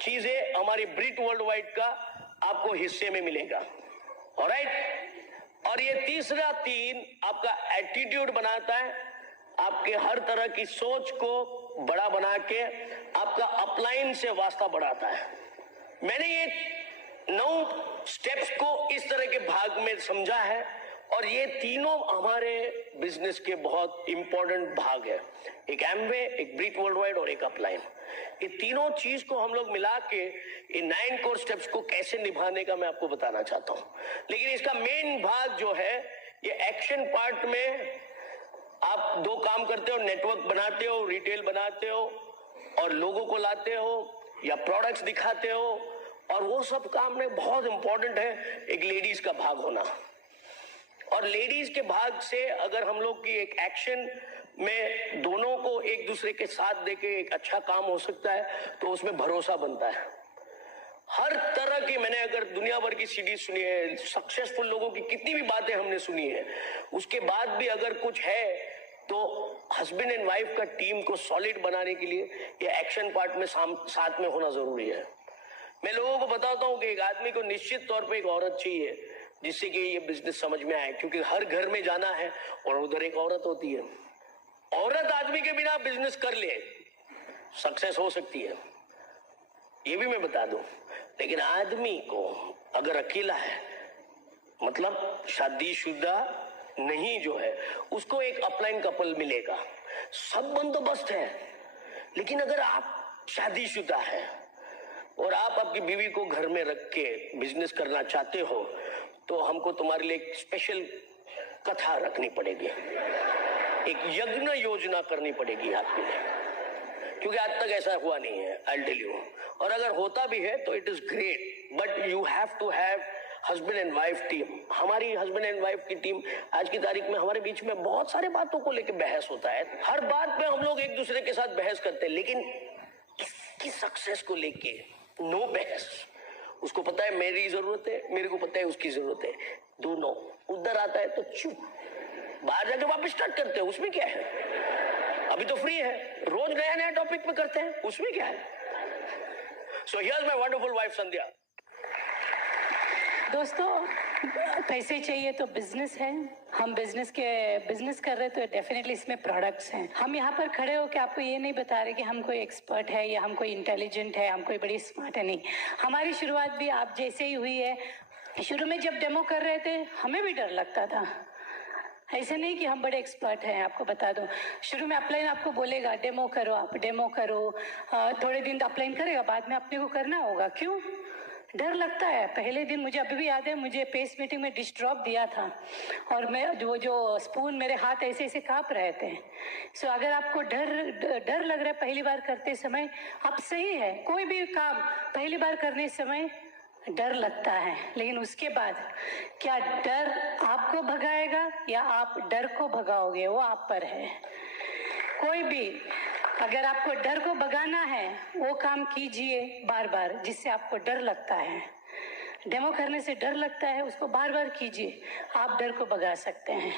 चीजें हमारे ब्रिट वर्ल्ड वाइड का आपको हिस्से में मिलेगा। ऑलराइट, और ये तीसरा 3 आपका एटीट्यूड बनाता है, आपके हर तरह की सोच को बड़ा बना के आपका अपलाइन से वास्ता बढ़ाता है। मैंने ये 9 स्टेप्स को इस तरह के भाग में समझा है, और ये तीनों हमारे बिजनेस के बहुत इंपॉर्टेंट भाग है। एक एमवे, एक ब्रिट वर्ल्ड वाइड और एक अपलाइन। ये तीनों चीज को हम लोग मिला के इन 9 कोर स्टेप्स को कैसे निभाने का मैं आपको बताना चाहता हूं। लेकिन इसका मेन भाग जो है, ये एक्शन पार्ट में आप 2 काम करते हो, नेटवर्क बनाते हो, रिटेल बनाते हो, और लोगों को लाते हो या प्रोडक्ट्स दिखाते हो, और वो सब काम में बहुत इंपॉर्टेंट है एक लेडीज का भाग होना। और लेडीज के भाग से अगर हम लोग की एक एक्शन में दोनों को एक दूसरे के साथ देके एक अच्छा काम हो सकता है, तो उसमें भरोसा बनता है। हर तरह की, मैंने अगर दुनिया भर की सीरीज सुनी है, सक्सेसफुल लोगों की कितनी भी बातें हमने सुनी है, उसके बाद भी अगर कुछ है तो हस्बैंड एंड वाइफ का टीम को सॉलिड बनाने के लिए ये एक्शन पार्ट में साथ में होना जरूरी है। मैं लोगों को बताता हूं कि एक आदमी को निश्चित तौर पे एक औरत चाहिए जिससे कि ये बिजनेस समझ में आए, क्योंकि हर घर में जाना है और उधर एक औरत होती है। औरत आदमी के बिना बिजनेस कर ले, सक्सेस हो सकती है, ये भी मैं बता दूं। लेकिन आदमी को अगर अकेला है, मतलब शादीशुदा नहीं जो है, उसको एक अपलाइन कपल मिलेगा, सब बंदोबस्त है। लेकिन अगर आप शादीशुदा है और आप आपकी बीवी को घर में रख के बिजनेस करना चाहते हो, तो हमको तुम्हारे लिए एक स्पेशल कथा रखनी पड़ेगी, एक यज्ञ योजना करनी पड़ेगी आपके लिए, क्योंकि आज तक ऐसा हुआ नहीं है, आई टेल यू। और अगर होता भी है तो it is great, but you have to have husband and wife team. हमारी हस्बैंड एंड वाइफ की टीम आज की तारीख में हमारे बीच में बहुत सारे बातों को लेकर बहस होता है, हर बात पे हम लोग एक दूसरे के साथ बहस करते हैं, लेकिन इसकी सक्सेस को लेके नो बहस। उसको पता है मेरी जरूरत है, मेरे को पता है उसकी जरूरत है, दोनों। उधर आता है तो चुप, बाहर जाके वापस स्टार्ट करते हैं, उसमें क्या है, अभी तो फ्री है, रोज नया नया टॉपिक पे करते हैं, उसमें क्या है। So here's my wonderful wife Sandhya. दोस्तों, पैसे चाहिए तो बिजनेस है, हम बिजनेस कर रहे तो डेफिनेटली इसमें प्रोडक्ट्स हैं। हम यहाँ पर खड़े हो के आपको ये नहीं बता रहे कि हम कोई एक्सपर्ट है या हम कोई इंटेलिजेंट है, हम कोई बड़ी स्मार्ट है, नहीं। हमारी शुरुआत भी आप जैसे ही हुई है। शुरू में जब डेमो कर रहे थे हमें भी डर लगता था, ऐसे नहीं कि हम बड़े एक्सपर्ट हैं। आपको बता दो, शुरू में अपलाइन आपको बोलेगा डेमो करो, आप डेमो करो, थोड़े दिन अपलाइन करेगा, बाद में अपने को करना होगा। क्यों डर लगता है? पहले दिन मुझे अभी भी याद है, मुझे पेस मीटिंग में डिश ड्रॉप दिया था और मैं जो स्पून, मेरे हाथ ऐसे ऐसे कांप रहे थे। सो अगर आपको डर लग रहा है पहली बार करते समय, अब सही है, कोई भी काम पहली बार करने समय डर लगता है, लेकिन उसके बाद क्या डर आपको भगाएगा या आप डर को भगाओगे, वो आप पर है। कोई भी, अगर आपको डर को भगाना है वो काम कीजिए बार बार जिससे आपको डर लगता है। डेमो करने से डर लगता है, उसको बार बार कीजिए, आप डर को भगा सकते हैं।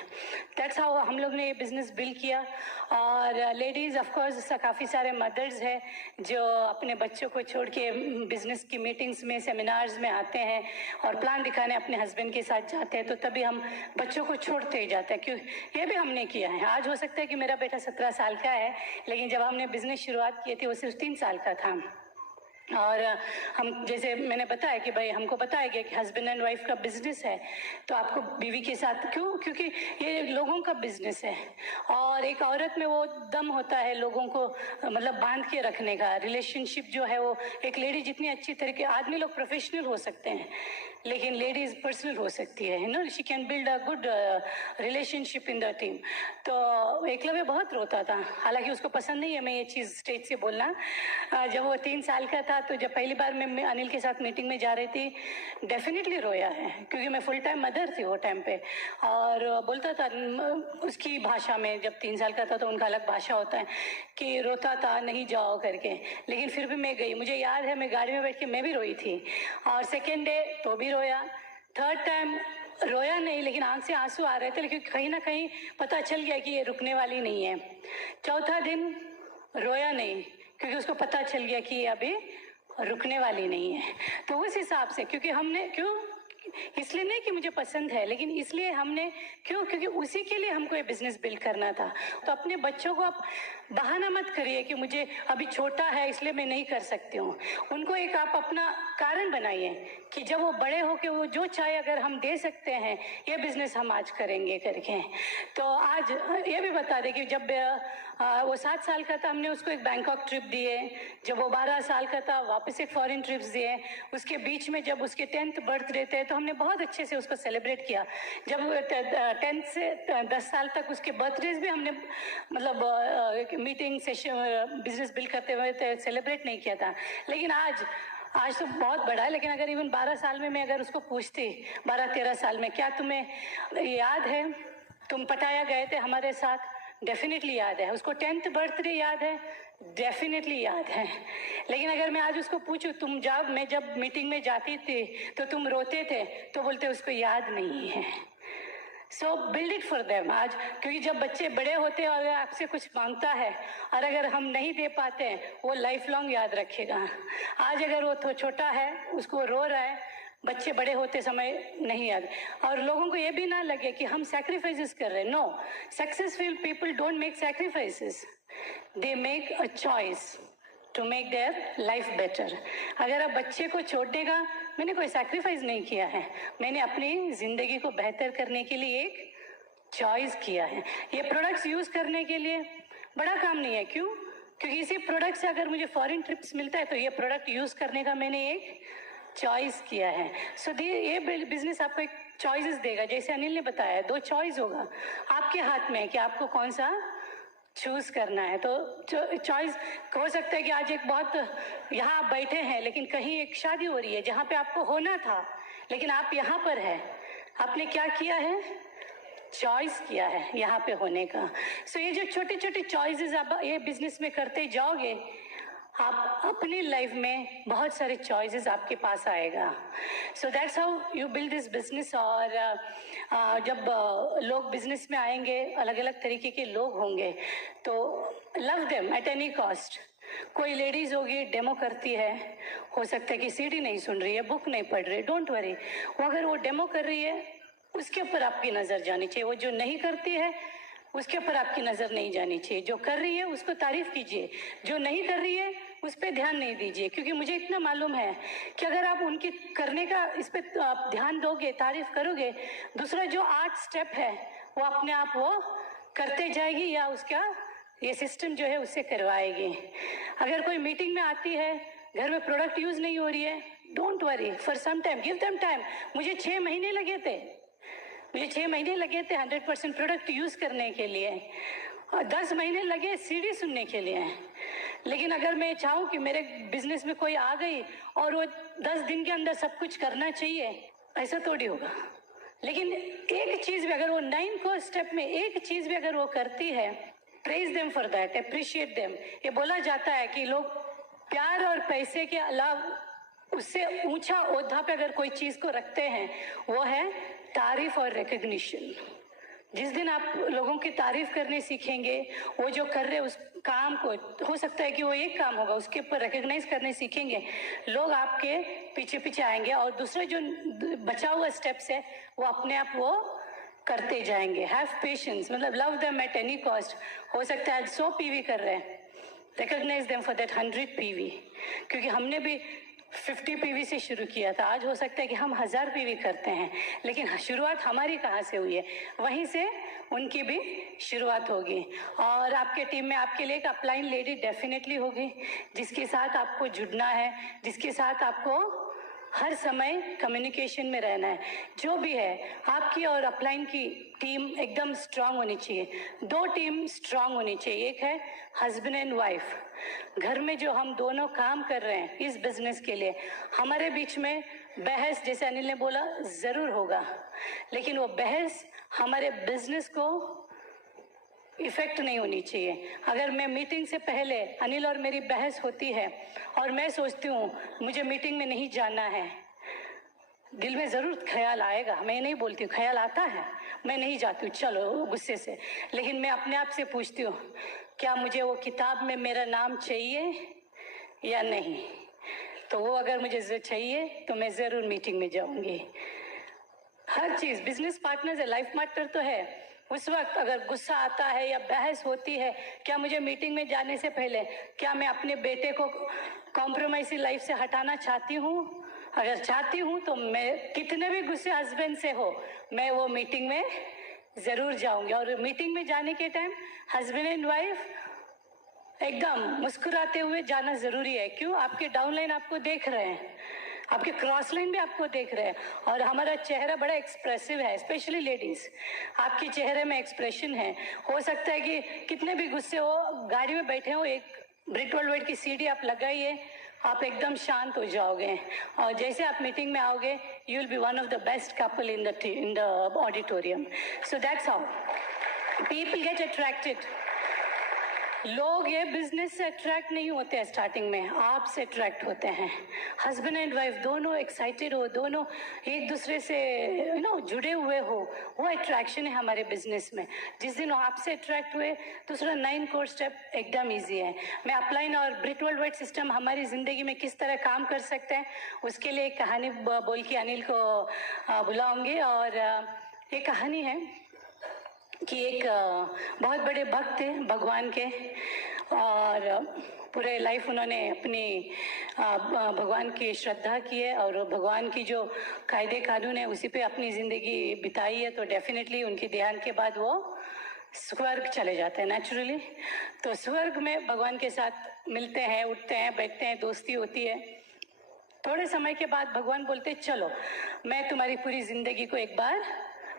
दैट्स हाउ हम लोग ने ये बिजनेस बिल्ड किया। और लेडीज़ ऑफ कोर्स काफ़ी सारे मदर्स हैं जो अपने बच्चों को छोड़ के बिजनेस की मीटिंग्स में, सेमिनार्स में आते हैं और प्लान दिखाने अपने हस्बैंड के साथ जाते हैं, तो तभी हम बच्चों को छोड़ते ही जाते हैं। क्यों, ये भी हमने किया है। आज हो सकता है कि मेरा बेटा 17 साल का है, लेकिन जब हमने बिजनेस शुरुआत की थी वो सिर्फ 3 साल का था। और हम, जैसे मैंने बताया कि भाई हमको बताया गया कि हस्बैंड एंड वाइफ का बिजनेस है, तो आपको बीवी के साथ, क्यों, क्योंकि ये लोगों का बिजनेस है और एक औरत में वो दम होता है लोगों को मतलब बांध के रखने का। रिलेशनशिप जो है वो, एक लेडी जितनी अच्छी तरीके, आदमी लोग प्रोफेशनल हो सकते हैं लेकिन लेडीज पर्सनल हो सकती है, no, she can build a good relationship in the team. तो एकलव्य बहुत रोता था, हालांकि उसको पसंद नहीं है मैं ये चीज़ स्टेज से बोलना। जब वो 3 साल का था साथ, तो जब पहली बार मैं अनिल के साथ मीटिंग में जा रही थी, डेफिनेटली रोया है, क्योंकि मैं फुल टाइम मदर थी वो टाइम पे। और बोलता था उसकी भाषा में, जब 3 साल का था तो उनका अलग भाषा होता है, कि रोता था नहीं जाओ करके, लेकिन फिर भी मैं गई। मुझे याद है मैं गाड़ी में बैठ के मैं भी रोई थी, और सेकेंड डे तो भी रोया, थर्ड टाइम रोया नहीं, लेकिन आंख से आंसू आ रहे थे, लेकिन कहीं ना कहीं पता चल गया कि ये रुकने वाली नहीं है। चौथा दिन रोया नहीं, क्योंकि उसको पता चल गया कि ये अभी रुकने वाली नहीं है। तो उस हिसाब से, क्योंकि हमने क्यों, इसलिए नहीं कि मुझे पसंद है, लेकिन इसलिए हमने क्यों, क्योंकि उसी के लिए हमको ये बिजनेस बिल्ड करना था। तो अपने बच्चों को आप बहाना मत करिए कि मुझे अभी छोटा है इसलिए मैं नहीं कर सकती हूँ। उनको एक आप अपना कारण बनाइए कि जब वो बड़े हो के वो जो चाहे अगर हम दे सकते हैं, ये बिजनेस हम आज करेंगे करके। तो आज ये भी बता दें कि जब वो 7 साल का था, हमने उसको एक बैंकॉक ट्रिप दिए। जब वो 12 साल का था, वापस एक फॉरेन ट्रिप्स दिए। उसके बीच में जब उसके 10th बर्थडे थे, तो हमने बहुत अच्छे से उसको सेलिब्रेट किया। जब 10 से 10 साल तक उसके बर्थडेज भी हमने मतलब मीटिंग सेशन बिजनेस बिल्ड करते हुए सेलिब्रेट नहीं किया था। लेकिन आज तो बहुत बड़ा है, लेकिन अगर इवन 12 साल में मैं अगर उसको पूछती, 12-13 साल में, क्या तुम्हें याद है तुम पटाया गए थे हमारे साथ? डेफिनेटली याद है। उसको 10th बर्थडे याद है? डेफिनेटली याद है। लेकिन अगर मैं आज उसको पूछूं, मैं जब मीटिंग में जाती थी तो तुम रोते थे, तो बोलते उसको याद नहीं है। सो बिल्ड इट फॉर देम आज, क्योंकि जब बच्चे बड़े होते हैं और आपसे कुछ मांगता है और अगर हम नहीं दे पाते हैं, वो लाइफ लॉन्ग याद रखेगा। आज अगर वो तो छोटा है, उसको रो रहा है, बच्चे बड़े होते समय नहीं याद। और लोगों को ये भी ना लगे कि हम सैक्रिफाइसेस कर रहे हैं। No, successful people don't make sacrifices, they make a choice to make their life better. अगर आप बच्चे को छोड़ने का, मैंने कोई सैक्रिफाइस नहीं किया है, मैंने अपनी जिंदगी को बेहतर करने के लिए एक चॉइस किया है। ये प्रोडक्ट्स यूज करने के लिए बड़ा काम नहीं है। क्यों? क्योंकि इसी प्रोडक्ट से अगर मुझे फॉरेन ट्रिप्स मिलता है, तो ये प्रोडक्ट यूज करने का मैंने एक चॉइस किया है। सो ये बिजनेस आपको एक चॉइसेस देगा। जैसे अनिल ने बताया, 2 चॉइस होगा, आपके हाथ में है कि आपको कौन सा चूज करना है। तो चॉइस हो सकता है कि आज एक बहुत, यहाँ आप बैठे हैं, लेकिन कहीं एक शादी हो रही है जहाँ पे आपको होना था, लेकिन आप यहाँ पर है। आपने क्या किया है? चॉइस किया है यहाँ पे होने का। सो ये जो छोटे छोटे चॉइसेस आप ये बिजनेस में करते जाओगे, आप अपनी लाइफ में बहुत सारे चॉइसेस आपके पास आएगा। So that's how you build this business. और जब लोग बिजनेस में आएंगे, अलग अलग तरीके के लोग होंगे, तो love them at any cost. कोई लेडीज होगी डेमो करती है, हो सकता है कि सीडी नहीं सुन रही है, बुक नहीं पढ़ रही, डोंट वरी। वो अगर वो डेमो कर रही है, उसके ऊपर आपकी नजर जानी चाहिए। वो जो नहीं करती है, उसके ऊपर आपकी नजर नहीं जानी चाहिए। जो कर रही है उसको तारीफ कीजिए, जो नहीं कर रही है उस पर ध्यान नहीं दीजिए। क्योंकि मुझे इतना मालूम है कि अगर आप उनकी करने का इस पे आप ध्यान दोगे, तारीफ करोगे, दूसरा जो 8 स्टेप है वो अपने आप वो करते जाएगी, या उसका ये सिस्टम जो है उससे करवाएगी। अगर कोई मीटिंग में आती है, घर में प्रोडक्ट यूज नहीं हो रही है, don't worry, for some time give them time. मुझे 6 महीने लगे थे 100% प्रोडक्ट यूज करने के लिए, और 10 महीने लगे सीडी सुनने के लिए। लेकिन अगर मैं चाहूँ कि मेरे बिजनेस में कोई आ गई और वो 10 दिन के अंदर सब कुछ करना चाहिए, ऐसा थोड़ी होगा। लेकिन एक चीज भी अगर वो 9 को स्टेप में एक चीज भी अगर वो करती है, praise them for that, appreciate them. ये बोला जाता है कि लोग प्यार और पैसे के अलावा उससे ऊंचा ओहदा पे अगर कोई चीज को रखते हैं, वो है तारीफ और रिकग्निशन। जिस दिन आप लोगों की तारीफ करने सीखेंगे, वो जो कर रहे उस काम को, हो सकता है कि वो एक काम होगा, उसके ऊपर रिकग्नाइज करने सीखेंगे, लोग आपके पीछे पीछे आएंगे। और दूसरा जो बचा हुआ स्टेप्स है, वो अपने आप वो करते जाएंगे। हैव पेशेंस, मतलब love them at any cost. हो सकता है आज 100 पीवी कर रहे हैं, recognise them for that 100 PV. क्योंकि हमने भी 50 पीवी से शुरू किया था, आज हो सकता है कि हम 1000 पीवी करते हैं, लेकिन शुरुआत हमारी कहाँ से हुई है, वहीं से उनकी भी शुरुआत होगी। और आपके टीम में आपके लिए एक अपलाइन लेडी डेफिनेटली होगी, जिसके साथ आपको जुड़ना है, जिसके साथ आपको हर समय कम्युनिकेशन में रहना है। जो भी है आपकी और अपलाइन की टीम एकदम स्ट्रांग होनी चाहिए। दो टीम स्ट्रांग होनी चाहिए, एक है हस्बैंड एंड वाइफ। घर में जो हम दोनों काम कर रहे हैं इस बिजनेस के लिए, हमारे बीच में बहस, जैसे अनिल ने बोला, ज़रूर होगा, लेकिन वो बहस हमारे बिजनेस को इफेक्ट नहीं होनी चाहिए। अगर मैं मीटिंग से पहले अनिल और मेरी बहस होती है और मैं सोचती हूँ मुझे मीटिंग में नहीं जाना है, दिल में ज़रूर ख्याल आएगा, मैं नहीं बोलती हूँ, ख्याल आता है, मैं नहीं जाती हूँ चलो गुस्से से, लेकिन मैं अपने आप से पूछती हूँ क्या मुझे वो किताब में मेरा नाम चाहिए या नहीं। तो वो अगर मुझे चाहिए तो मैं ज़रूर मीटिंग में जाऊँगी। हर चीज़ बिजनेस पार्टनर है, लाइफ पार्टनर तो है। उस वक्त अगर गुस्सा आता है या बहस होती है, क्या मुझे मीटिंग में जाने से पहले क्या मैं अपने बेटे को कॉम्प्रोमाइज़ लाइफ से हटाना चाहती हूँ? अगर चाहती हूँ तो मैं कितने भी गुस्से हस्बैंड से हो, मैं वो मीटिंग में ज़रूर जाऊंगी। और मीटिंग में जाने के टाइम हस्बैंड एंड वाइफ एकदम मुस्कुराते हुए जाना ज़रूरी है। क्यों? आपके डाउनलाइन आपको देख रहे हैं, आपके क्रॉस लाइन भी आपको देख रहे हैं, और हमारा चेहरा बड़ा एक्सप्रेसिव है, स्पेशली लेडीज। आपके चेहरे में एक्सप्रेशन है। हो सकता है कि कितने भी गुस्से हो, गाड़ी में बैठे हो, एक ब्रिक वर्ल्ड की सीढ़ी आप लगाइए, आप एकदम शांत हो जाओगे, और जैसे आप मीटिंग में आओगे you will be one of the best couple in the auditorium. So that's how people get attracted. लोग ये बिजनेस से अट्रैक्ट नहीं होते हैं स्टार्टिंग में, आपसे अट्रैक्ट होते हैं। हस्बैंड एंड वाइफ दोनों एक्साइटेड हो, दोनों एक दूसरे से जुड़े हुए हो, वो अट्रैक्शन है हमारे बिजनेस में। जिस दिन आपसे अट्रैक्ट हुए, दूसरा 9 कोर स्टेप एकदम ईजी है। मैं अपलाइन और ब्रिक वर्ल्ड वाइड सिस्टम हमारी ज़िंदगी में किस तरह काम कर सकते हैं उसके लिए एक कहानी बोल के अनिल को बुलाऊंगी। और ये कहानी है कि एक बहुत बड़े भक्त थे भगवान के, और पूरे लाइफ उन्होंने अपनी भगवान की श्रद्धा की है, और भगवान की जो कायदे कानून है उसी पे अपनी ज़िंदगी बिताई है। तो डेफिनेटली उनके ध्यान के बाद वो स्वर्ग चले जाते हैं नेचुरली। तो स्वर्ग में भगवान के साथ मिलते हैं, उठते हैं, बैठते हैं, दोस्ती होती है। थोड़े समय के बाद भगवान बोलते चलो मैं तुम्हारी पूरी ज़िंदगी को एक बार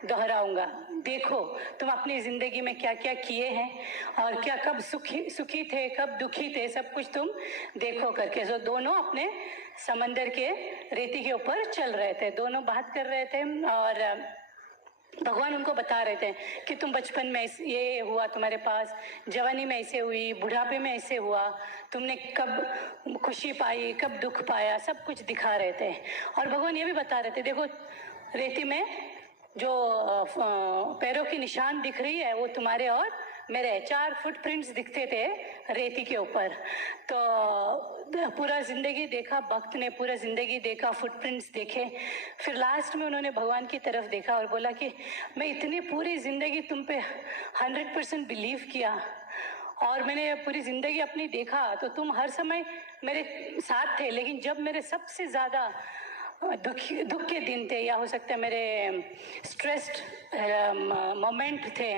दोहराऊंगा, देखो तुम अपनी ज़िंदगी में क्या क्या किए हैं और क्या कब सुखी थे, कब दुखी थे, सब कुछ तुम देखो करके। सो दोनों अपने समंदर के रेती के ऊपर चल रहे थे, दोनों बात कर रहे थे, और भगवान उनको बता रहे थे कि तुम बचपन में ये हुआ तुम्हारे पास, जवानी में ऐसे हुई, बुढ़ापे में ऐसे हुआ, तुमने कब खुशी पाई, कब दुख पाया, सब कुछ दिखा रहे थे। और भगवान ये भी बता रहे थे देखो रेती में जो पैरों की निशान दिख रही है वो तुम्हारे और मेरे 4 फुटप्रिंट्स दिखते थे रेती के ऊपर। तो पूरा ज़िंदगी देखा भक्त ने, पूरा ज़िंदगी देखा, फुटप्रिंट्स देखे। फिर लास्ट में उन्होंने भगवान की तरफ देखा और बोला कि मैं इतनी पूरी ज़िंदगी तुम पे 100% बिलीव किया, और मैंने पूरी ज़िंदगी अपनी देखा तो तुम हर समय मेरे साथ थे, लेकिन जब मेरे सबसे ज़्यादा दुख के दिन थे, या हो सकता है मेरे स्ट्रेस्ड मोमेंट थे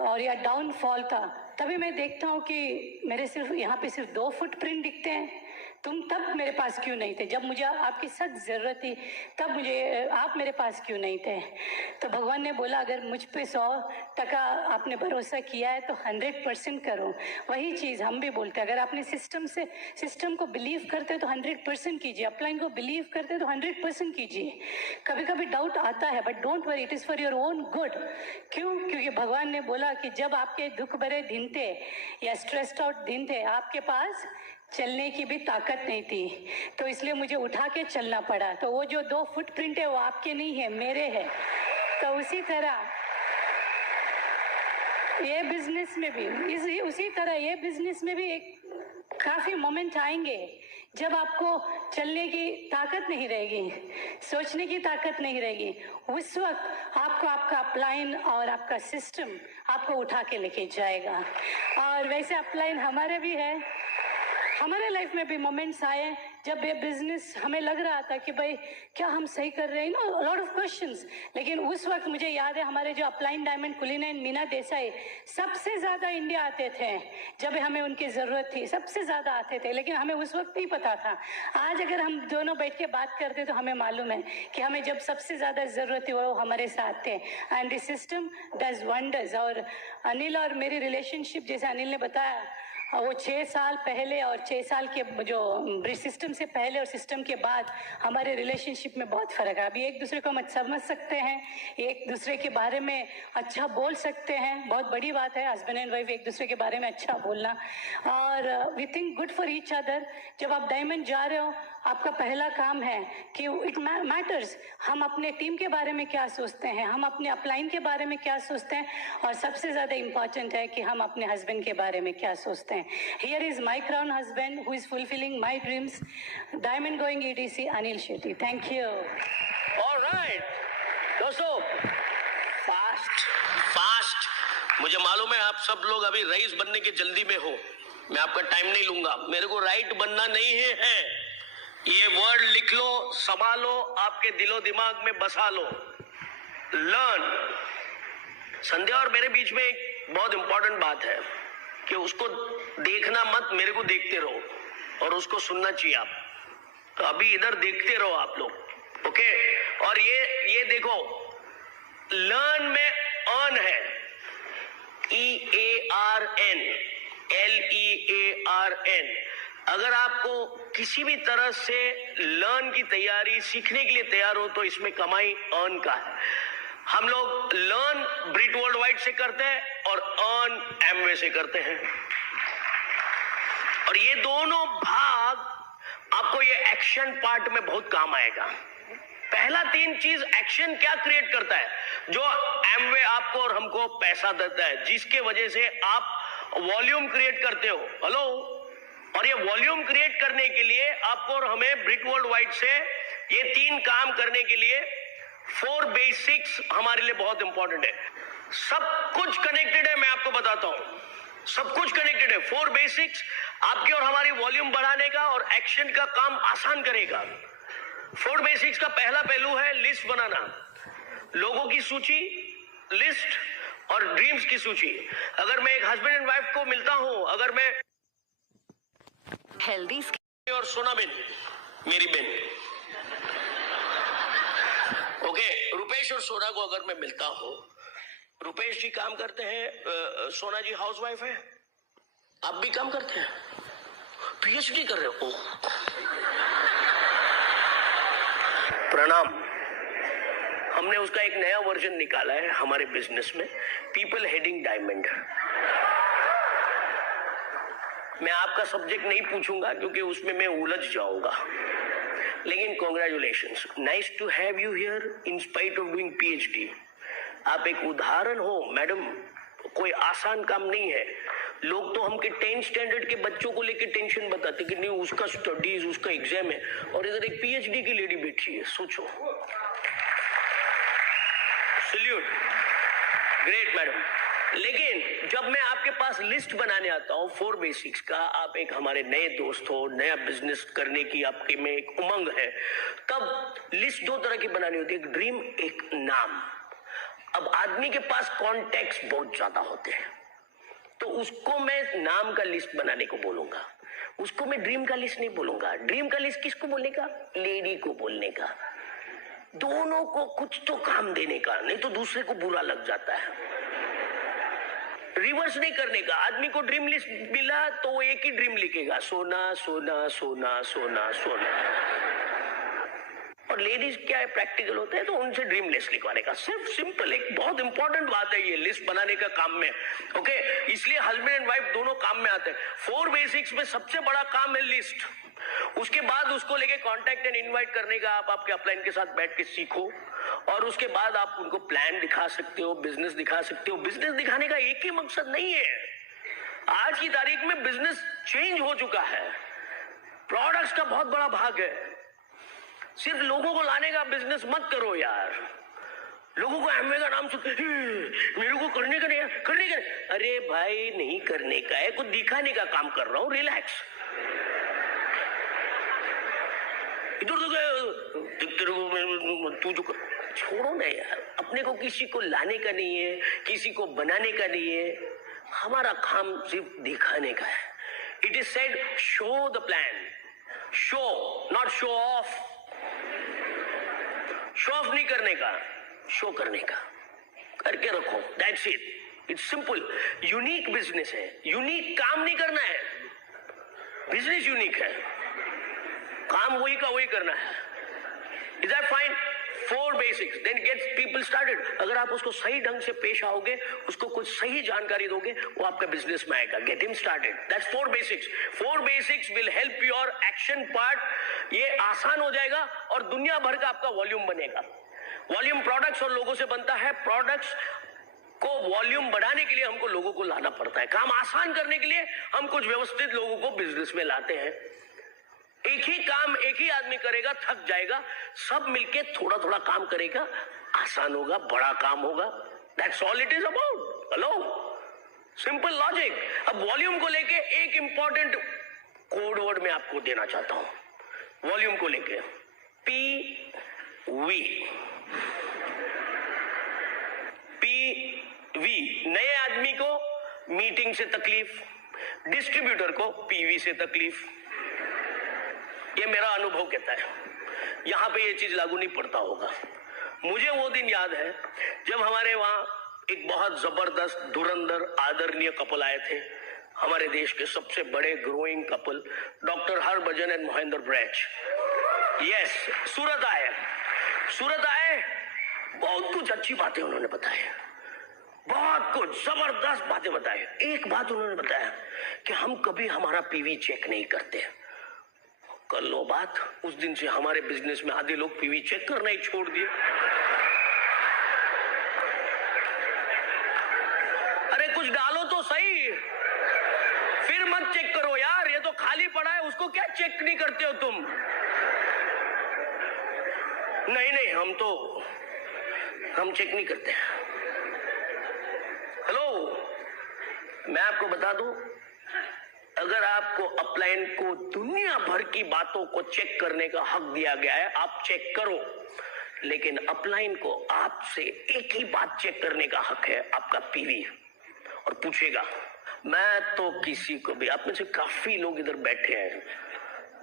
और या डाउनफॉल था, तभी मैं देखता हूँ कि मेरे सिर्फ यहाँ पे सिर्फ 2 फुटप्रिंट दिखते हैं। तुम तब मेरे पास क्यों नहीं थे? जब मुझे आपकी सख्त ज़रूरत थी तब मुझे आप मेरे पास क्यों नहीं थे? तो भगवान ने बोला अगर मुझ पे 100% आपने भरोसा किया है तो 100% करो। वही चीज़ हम भी बोलते हैं, अगर आपने सिस्टम को बिलीव करते तो 100% कीजिए, अपलाइन को बिलीव करते तो 100% कीजिए। कभी कभी डाउट आता है but don't worry, it is for your own good. क्यों? क्योंकि भगवान ने बोला कि जब आपके दुख भरे दिन थे या स्ट्रेस्ड आउट दिन थे, आपके पास चलने की भी ताकत नहीं थी, तो इसलिए मुझे उठा के चलना पड़ा। तो वो जो 2 फुटप्रिंट है वो आपके नहीं है, मेरे है। तो उसी तरह ये बिजनेस में भी उसी तरह ये बिजनेस में भी एक काफ़ी मोमेंट आएंगे जब आपको चलने की ताकत नहीं रहेगी, सोचने की ताकत नहीं रहेगी। उस वक्त आपको आपका अपलाइन और आपका सिस्टम आपको उठा के लेके जाएगा। और वैसे अपलाइन हमारे भी है, हमारे लाइफ में भी मोमेंट्स आए जब ये बिजनेस हमें लग रहा था कि भाई क्या हम सही कर रहे हैं, नो लॉट ऑफ क्वेश्चंस, लेकिन उस वक्त मुझे याद है हमारे जो अपलाइन डायमंड कुलीन मीना देसाई सबसे ज़्यादा इंडिया आते थे जब हमें उनकी ज़रूरत थी, सबसे ज़्यादा आते थे, लेकिन हमें उस वक्त नहीं पता था। आज अगर हम दोनों बैठ के बात करते तो हमें मालूम है कि हमें जब सबसे ज़्यादा ज़रूरत थी वो हमारे साथ थे। And this system does wonders. और अनिल और मेरी रिलेशनशिप, जैसे अनिल ने बताया, वो 6 साल पहले और 6 साल के जो सिस्टम से पहले और सिस्टम के बाद हमारे रिलेशनशिप में बहुत फ़र्क है। अभी एक दूसरे को हम समझ सकते हैं, एक दूसरे के बारे में अच्छा बोल सकते हैं, बहुत बड़ी बात है हस्बैंड एंड वाइफ एक दूसरे के बारे में अच्छा बोलना। और we think good for each other. जब आप डायमंड जा रहे हो, आपका पहला काम है कि इट मैटर्स हम अपने टीम के बारे में क्या सोचते हैं, हम अपने अपलाइन के बारे में क्या सोचते हैं, और सबसे ज़्यादा इम्पॉर्टेंट है कि हम अपने हस्बैंड के बारे में क्या सोचते हैं। Here is my crown husband who is fulfilling my dreams, Diamond Going EDC Anil Shetty. Thank you. All right, दोस्तों, फास्ट मुझे मालूम है आप सब लोग अभी रईस बनने की जल्दी में हो, मैं आपका टाइम नहीं लूंगा। मेरे को राइट बनना नहीं है, ये वर्ड लिख लो, संभालो, आपके दिलो दिमाग में बसा लो। लर्न। संध्या और मेरे बीच में एक बहुत इंपॉर्टेंट बात है कि उसको देखना मत, मेरे को देखते रहो, और उसको सुनना चाहिए आप। तो अभी इधर देखते रहो आप लोग, ओके? और ये देखो, लर्न में अर्न है, EARN, LEARN। अगर आपको किसी भी तरह से लर्न की तैयारी, सीखने के लिए तैयार हो, तो इसमें कमाई अर्न का है। हम लोग लर्न ब्रिट वर्ल्ड वाइड से करते हैं और अर्न एमवे से करते हैं, और ये दोनों भाग आपको ये एक्शन पार्ट में बहुत काम आएगा। पहला 3 चीज एक्शन क्या क्रिएट करता है, जो एमवे आपको और हमको पैसा देता है, जिसके वजह से आप वॉल्यूम क्रिएट करते हो। हेलो? और ये वॉल्यूम क्रिएट करने के लिए आपको और हमें ब्रिट वर्ल्ड वाइड से ये 3 काम करने के लिए 4 बेसिक्स हमारे लिए बहुत इंपॉर्टेंट है। सब कुछ कनेक्टेड है, मैं आपको बताता हूं, सब कुछ कनेक्टेड है। 4 बेसिक्स आपकी और हमारी वॉल्यूम बढ़ाने का और एक्शन का काम आसान करेगा। 4 बेसिक्स का पहला पहलू है लिस्ट बनाना, लोगों की सूची, लिस्ट और ड्रीम्स की सूची। अगर मैं एक हस्बैंड एंड वाइफ को मिलता हूं, अगर मैं हेल्दी और सोना बेन मेरी बेन, ओके, रुपेश और सोना को अगर मैं मिलता हूं, रुपेश जी काम करते हैं, सोना जी हाउसवाइफ है, आप भी काम करते हैं, पीएचडी कर रहे हो, प्रणाम। हमने उसका एक नया वर्जन निकाला है हमारे बिजनेस में, पीपल हेडिंग डायमंड। मैं आपका सब्जेक्ट नहीं पूछूंगा क्योंकि उसमें मैं उलझ जाऊंगा, लेकिन congratulations, nice to have you here in spite of doing PhD. आप एक उदाहरण हो मैडम, कोई आसान काम नहीं है। लोग तो हमके 10th स्टैंडर्ड के बच्चों को लेके टेंशन बताते कि नहीं उसका स्टडीज, उसका एग्जाम है, और इधर एक पीएचडी की लेडी बैठी है, सोचो। Salute, great madam. लेकिन जब मैं आपके पास लिस्ट बनाने आता हूं 4 बेसिक्स का, आप एक हमारे नए दोस्त हो, नया बिजनेस करने की आपके में एक उमंग है, तब लिस्ट 2 तरह की बनानी होती है, एक ड्रीम, एक नाम। अब आदमी के पास कॉन्टेक्स्ट बहुत ज्यादा होते हैं, तो उसको मैं नाम का लिस्ट बनाने को बोलूंगा, उसको मैं ड्रीम का लिस्ट नहीं बोलूंगा। ड्रीम का लिस्ट किसको बोलने का? लेडी को बोलने का। दोनों को कुछ तो काम देने का, नहीं तो दूसरे को बुरा लग जाता है। रिवर्स नहीं करने का। आदमी को ड्रीम लिस्ट मिला तो वो एक ही ड्रीम लिखेगा, सोना सोना सोना सोना सोना। और लेडीज क्या है, प्रैक्टिकल होते हैं, तो उनसे ड्रीम लिस्ट लिखवाने का। सिर्फ सिंपल, एक बहुत इंपॉर्टेंट बात है ये लिस्ट बनाने का काम में, ओके? इसलिए हस्बैंड एंड वाइफ दोनों काम में आते हैं। 4 बेसिक्स में सबसे बड़ा काम है लिस्ट। उसके बाद उसको लेके कांटेक्ट एंड इनवाइट करने का आप आपके अपलाइन के साथ बैठ के सीखो, और उसके बाद आप उनको प्लान दिखा सकते हो, बिजनेस दिखा सकते हो। बिजनेस दिखाने का एक ही मकसद नहीं है। आज की तारीख में बिजनेस चेंज हो चुका है, प्रोडक्ट्स का बहुत बड़ा भाग है। सिर्फ लोगों को लाने का बिजनेस मत करो यार। लोगों को एमवे का नाम सुन, मेरे को करने का नहीं, करने का नहीं। अरे भाई, नहीं करने का है, कुछ दिखाने का काम कर रहा हूं, रिलैक्स। इधर तो गए, तू जो छोड़ो ना यार, अपने को किसी को लाने का नहीं है, किसी को बनाने का नहीं है, हमारा काम सिर्फ दिखाने का है. It is said show the plan, show not show off. Show off नहीं करने का, शो करने का. करके रखो, that's it. It's simple. Unique business है, यूनिक काम नहीं करना है. बिजनेस यूनिक है, काम वही का वही करना है. Is that fine? 4 basics, then gets people started. अगर आप उसको सही ढंग से पेश आओगे, उसको कुछ सही जानकारी दोगे, वो आपका बिजनेस में आएगा. Get him started. That's 4 basics. 4 basics will help your action part. ये आसान हो जाएगा और दुनिया भर का आपका वॉल्यूम बनेगा. वॉल्यूम प्रोडक्ट्स और लोगों से बनता है. प्रोडक्ट्स को वॉल्यूम बढ़ाने के लिए हमको लोगों को लाना पड़ता है. काम आसान करने के लिए हम कुछ व्यवस्थित लोगों को बिजनेस में लाते हैं. एक ही काम एक ही आदमी करेगा, थक जाएगा. सब मिलके थोड़ा थोड़ा काम करेगा, आसान होगा, बड़ा काम होगा. That's all it is about. Hello, simple logic. अब वॉल्यूम को लेके एक इंपॉर्टेंट कोड वर्ड मैं आपको देना चाहता हूं. वॉल्यूम को लेके PV. PV. नए आदमी को मीटिंग से तकलीफ, डिस्ट्रीब्यूटर को PV से तकलीफ. ये मेरा अनुभव कहता है. यहां पे ये चीज लागू नहीं पड़ता होगा. मुझे वो दिन याद है जब हमारे वहां एक बहुत जबरदस्त धुरंधर आदरणीय कपल आए थे. हमारे देश के सबसे बड़े growing couple, doctor Harbhajan and Mahendra ब्रैच. यस, सूरत आए. सूरत आए, बहुत कुछ अच्छी बातें उन्होंने बताई, बहुत कुछ जबरदस्त बातें बताई. एक बात उन्होंने बताया कि हम कभी हमारा PV चेक नहीं करते. कर लो बात. उस दिन से हमारे बिजनेस में आधे लोग PV चेक करना ही छोड़ दिए. अरे कुछ डालो तो सही, फिर मत चेक करो यार. ये तो खाली पड़ा है, उसको क्या चेक नहीं करते हो तुम? नहीं, हम चेक नहीं करते. हेलो, मैं आपको बता दूं, अगर आपको अपलाइन को दुनिया भर की बातों को चेक करने का हक दिया गया है, आप चेक करो. लेकिन अपलाइन को आपसे एक ही बात चेक करने का हक है, आपका PV. और पूछेगा, मैं तो किसी को भी, आप में से काफी लोग इधर बैठे हैं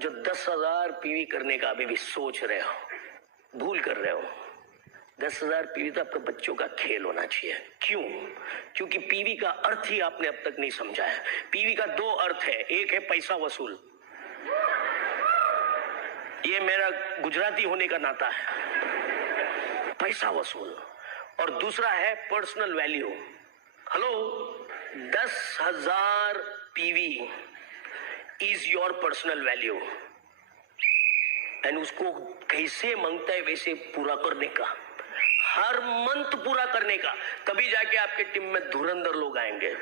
जो 10,000 PV करने का अभी भी सोच रहे हो, भूल कर रहे हो. 10,000 PV तो आपके बच्चों का खेल होना चाहिए. क्यों? क्योंकि PV का अर्थ ही आपने अब तक नहीं समझा है. PV का 2 अर्थ है. एक है पैसा वसूल, ये मेरा गुजराती होने का नाता है, पैसा वसूल. और दूसरा है personal value. Hello, 10,000 PV is your personal value. And उसको कैसे मांगता है वैसे पूरा करने का, हर मंथ पूरा करने का. तभी जाके आपके टीम में धुरंधर लोग आएंगे.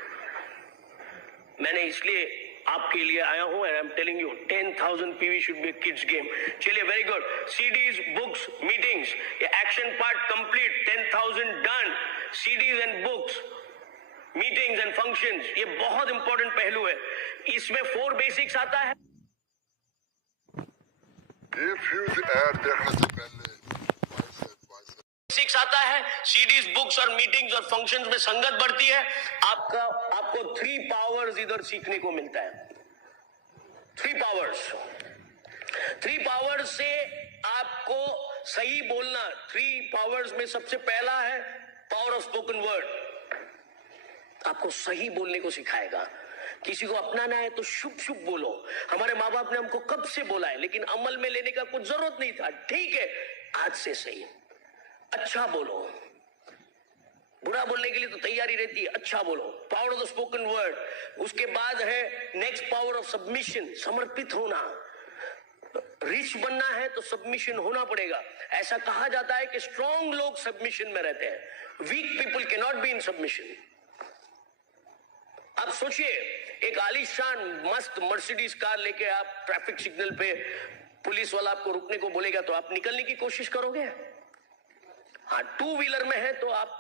मैंने इसलिए आपके लिए आया हूं. I am telling you, 10,000 PV should be kids game. चलिए, very good. CDs, books, meetings, ये action part complete. 10,000 done. CDs and books, meetings and functions, ये बहुत इंपॉर्टेंट पहलू है. इसमें 4 बेसिक्स आता है. बेसिक्स आता है. CDs, बुक्स और मीटिंग्स और फंक्शंस में संगत बढ़ती है. आपको 3 पावर्स इधर सीखने को मिलता है. 3 पावर्स. 3 पावर्स से आपको सही बोलना. 3 पावर्स में सबसे पहला है पावर ऑफ स्पोकन वर्ड. आपको सही बोलने को सिखाएगा. किसी को अपनाना है तो शुभ शुभ बोलो. हमारे माँ बाप ने हमको कब से बोला है, लेकिन अमल में लेने का कुछ जरूरत नहीं था. ठीक है, आज से सही. अच्छा बोलो. बुरा बोलने के लिए तो तैयारी रहती है. अच्छा बोलो. Power of the spoken word. उसके बाद है नेक्स्ट पावर ऑफ सबमिशन, समर्पित होना. रिच बनना है तो सबमिशन होना पड़ेगा. ऐसा कहा जाता है कि स्ट्रॉन्ग लोग सबमिशन में रहते हैं, weak people can not be in submission. अब सोचिए, एक आलीशान मस्त मर्सिडीज कार लेके आप ट्रैफिक सिग्नल पे, पुलिस वाला आपको रुकने को बोलेगा तो आप निकलने की कोशिश करोगे. हाँ, 2 व्हीलर में है तो आप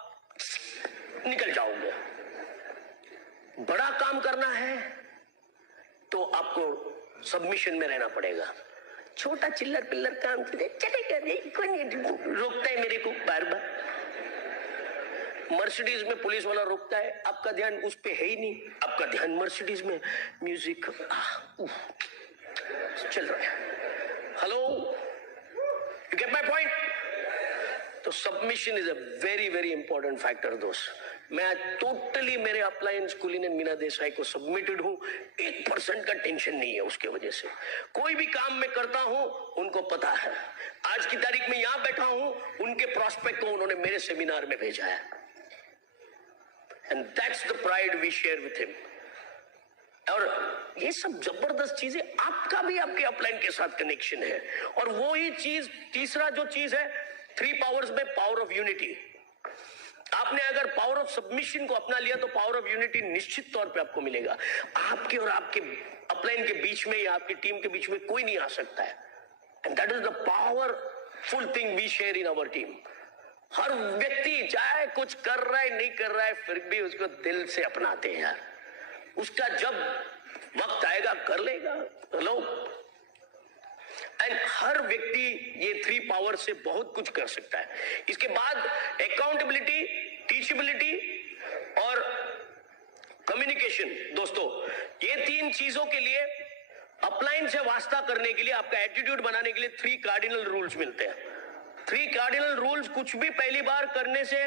निकल जाओगे. बड़ा काम करना है तो आपको सबमिशन में रहना पड़ेगा. छोटा चिल्लर पिल्लर काम चलेगा नहीं, कोई नहीं रोकता है मेरे को बार बार। मर्सिडीज में पुलिस वाला रोकता है, आपका ध्यान उस पे है ही नहीं, आपका ध्यान मर्सिडीज में म्यूजिक चल रहा है। Hello, you get my point? तो submission is a very very important factor दोस्त। मैं टोटली मेरे अप्लायंस कुलीन एंड मीना देसाई को सबमिटेड हूं, 1% का टेंशन नहीं है उसके वजह से। कोई भी काम मैं करता हूं उनको पता है। आज की तारीख में यहां बैठा हूं, उनके प्रोस्पेक्ट को उन्होंने मेरे सेमिनार में भेजा है, and that's the pride we share with him. और ये सब जबरदस्त चीजें, आपका भी आपके अपलाइन के साथ कनेक्शन है। और वो ही चीज, तीसरा जो चीज है 3 पावर्स में, पावर ऑफ यूनिटी। आपने अगर पावर ऑफ सबमिशन को अपना लिया तो पावर ऑफ यूनिटी निश्चित तौर पे आपको मिलेगा। आपके और आपके अपलाइन के बीच में या आपकी टीम के बीच में कोई नहीं आ सकता है, and that is the powerful thing we share in our team. हर व्यक्ति चाहे कुछ कर रहा है नहीं कर रहा है, फिर भी उसको दिल से अपनाते हैं यार। उसका जब वक्त आएगा कर लेगा। हेलो, एंड हर व्यक्ति ये 3 पावर से बहुत कुछ कर सकता है। इसके बाद अकाउंटेबिलिटी, टीचेबिलिटी और कम्युनिकेशन। दोस्तों, ये 3 चीजों के लिए, अपलाइन से वास्ता करने के लिए, आपका एटीट्यूड बनाने के लिए 3 कार्डिनल रूल्स मिलते हैं। 3 कार्डिनल रूल्स, कुछ भी पहली बार करने से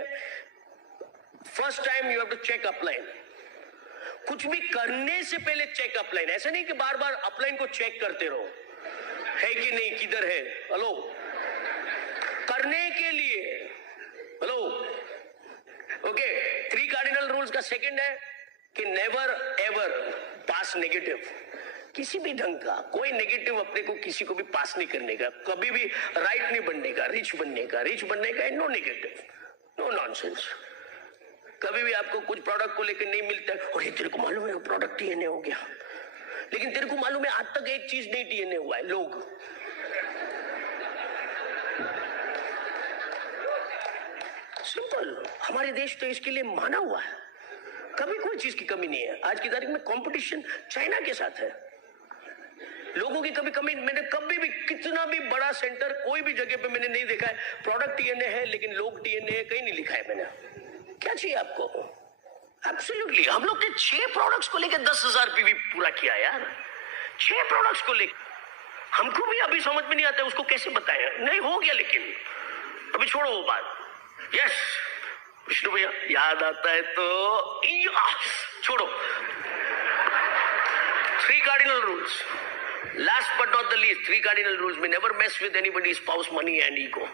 first time you have to check upline. कुछ भी करने से पहले चेक अपलाइन। ऐसा नहीं कि बार बार अपलाइन को चेक करते रहो, है कि नहीं, किधर है। हेलो, करने के लिए। Hello, okay. 3 कार्डिनल रूल्स का सेकंड है कि नेवर एवर पास नेगेटिव। किसी भी ढंग का कोई नेगेटिव अपने को किसी को भी पास नहीं करने का, कभी भी राइट नहीं बनने का, रिच बनने का, नो नेगेटिव, नो नॉनसेंस। कभी भी आपको कुछ प्रोडक्ट को लेकर नहीं मिलता है, और ये तेरे को मालूम है प्रोडक्ट TNA हो गया, लेकिन तेरे को मालूम है आज तक एक चीज नहीं TNA हुआ है। लोग सिंपल, हमारे देश तो इसके लिए माना हुआ है, कभी कोई चीज की कमी नहीं है। आज की तारीख में कंपटीशन चाइना के साथ है, लोगों की कभी कमी। मैंने कभी भी कितना भी बड़ा सेंटर कोई भी जगह पे मैंने नहीं देखा है प्रोडक्ट TNA है लेकिन लोग TNA है, कहीं नहीं लिखा है मैंने। क्या चाहिए आपको? एब्सोल्युटली। हम लोग ने 6 प्रोडक्ट्स को लेकर 10,000 PV पूरा किया यार। 6 प्रोडक्ट्स को लेकर हमको भी अभी समझ में नहीं आता उसको कैसे बताएं। नहीं हो गया, लेकिन अभी छोड़ो वो बात। यस विष्णु भैया, याद आता है तो छोड़ो। 3 cardinal rules, last but not the least, 3 cardinal rules में never mess with anybody's spouse, money and ego.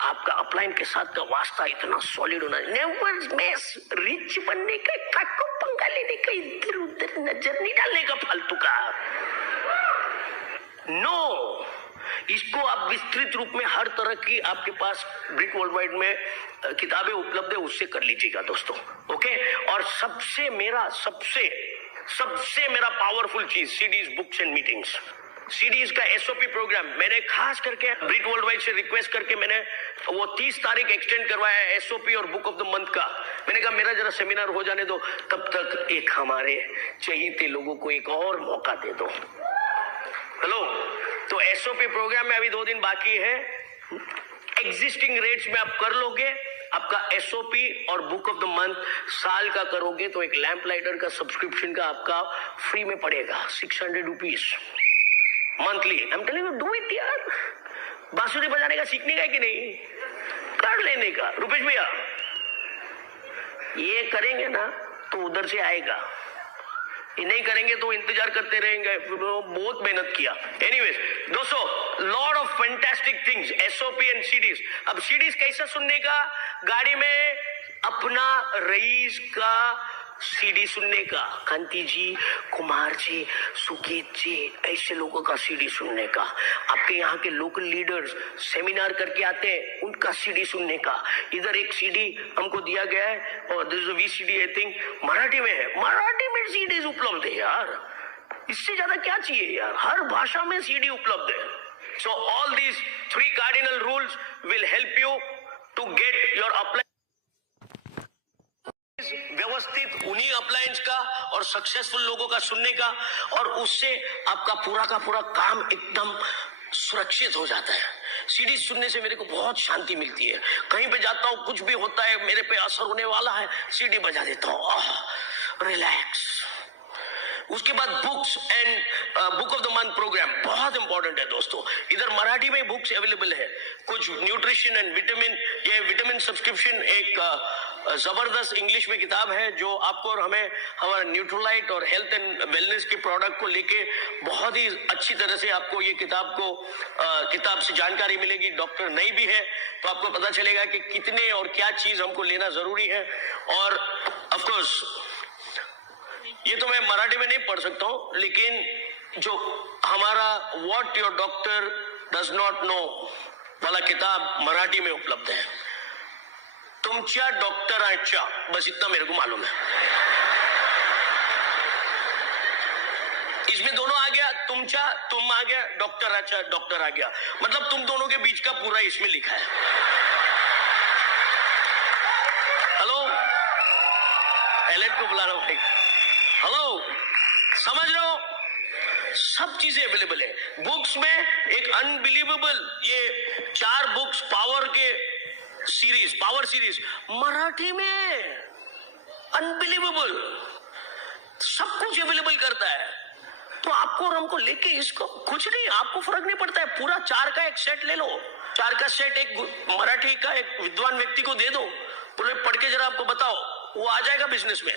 आपका अपलाइन के साथ का वास्ता इतना सॉलिड होना, नेवर मेस, रिच बनने का, काको पंगा लेने का, इधर उधर नजर नहीं डालने का फालतू का। नो, इसको आप विस्तृत रूप में हर तरह की आपके पास ब्रिक वर्ल्ड वाइड में किताबें उपलब्ध है, उससे कर लीजिएगा दोस्तों। ओके, और सबसे मेरा पावरफुल चीज CDs, books and meetings. CDs का SOP प्रोग्राम मैंने खास करके ब्रिक वर्ल्ड वाइड से रिक्वेस्ट करके मैंने वो 30 तारीख एक्सटेंड करवाया है, SOP और बुक ऑफ द मंथ का। मैंने कहा मेरा जरा सेमिनार हो जाने दो, तब तक एक हमारे चहेते लोगों को एक और मौका दे दो। हेलो, तो SOP प्रोग्राम में अभी 2 दिन बाकी है। एग्जिस्टिंग रेट्स में आप कर लोगे, आपका SOP और बुक ऑफ द मंथ साल का करोगे तो एक लैंप लाइटर का सब्सक्रिप्शन का आपका फ्री में पड़ेगा, 600 rupees monthly. I am telling you, do it यार। बांसुरी बजाने का सीखने का है कि नहीं, कर लेने का। रुपेश भैया, ये करेंगे ना तो उधर से आएगा, ये नहीं करेंगे तो इंतजार करते रहेंगे। बहुत मेहनत किया। एनीवेज दोस्तों, lot of fantastic things, SOP and CDs. अब सीडीज कैसा सुनने का? गाड़ी में अपना रईस का CD सुनने का, कांति जी, कुमार जी, सुकीत जी, ऐसे लोगों का CD सुनने का। आपके यहाँ के लोकल लीडर्स सेमिनार करके आते हैं, उनका CD सुनने का। इधर एक CD हमको दिया गया है, और this is VCD I think Marathi में है। मराठी में CDs उपलब्ध है यार, इससे ज्यादा क्या चाहिए यार? हर भाषा में CD उपलब्ध है। So all these 3 cardinal rules will help you to get your apply व्यवस्थित उन्हीं अप्लायंस का और सक्सेसफुल लोगों का सुनने का, और उससे आपका पूरा का पूरा काम एकदम सुरक्षित हो जाता है। सीडी सुनने से मेरे को बहुत शांति मिलती है। कहीं पे जाता हूँ, कुछ भी होता है, मेरे पे असर होने वाला है, सीडी बजा देता हूँ, रिलैक्स। उसके बाद books and book of the month programme बहुत इंपॉर्टेंट है दोस्तों। इधर मराठी में बुक्स अवेलेबल है, कुछ न्यूट्रिशन एंड विटामिन, ये विटामिन सब्सक्रिप्शन एक जबरदस्त इंग्लिश में किताब है जो आपको और हमें हमारा न्यूट्रोलाइट और हेल्थ एंड वेलनेस के प्रोडक्ट को लेके बहुत ही अच्छी तरह से आपको ये किताब से जानकारी मिलेगी। डॉक्टर नई भी है तो आपको पता चलेगा कि कितने और क्या चीज हमको लेना जरूरी है। और ऑफ कोर्स ये तो मैं मराठी में नहीं पढ़ सकता हूं, लेकिन जो हमारा what your doctor does not know वाला किताब मराठी में उपलब्ध है। तुमच्या डॉक्टरांच्या, बस इतना मेरे को मालूम है। इसमें दोनों आ गया, तुम आ गया, डॉक्टर आ गया, मतलब तुम दोनों के बीच का पूरा इसमें लिखा है। हेलो, एलेट को बुला रहा हूं भाई। हेलो, समझ रहे हो, सब चीजें अवेलेबल है बुक्स में। एक अनबिलीवेबल ये 4 बुक्स पावर सीरीज मराठी में, अनबिलीवेबल, सब कुछ अवेलेबल करता है। तो आपको और हमको लेके इसको कुछ नहीं, आपको फर्क नहीं पड़ता है। पूरा 4 का एक सेट ले लो, 4 का सेट एक मराठी का एक विद्वान व्यक्ति को दे दो, पूरे पढ़ के जरा आपको बताओ, वो आ जाएगा बिजनेस में।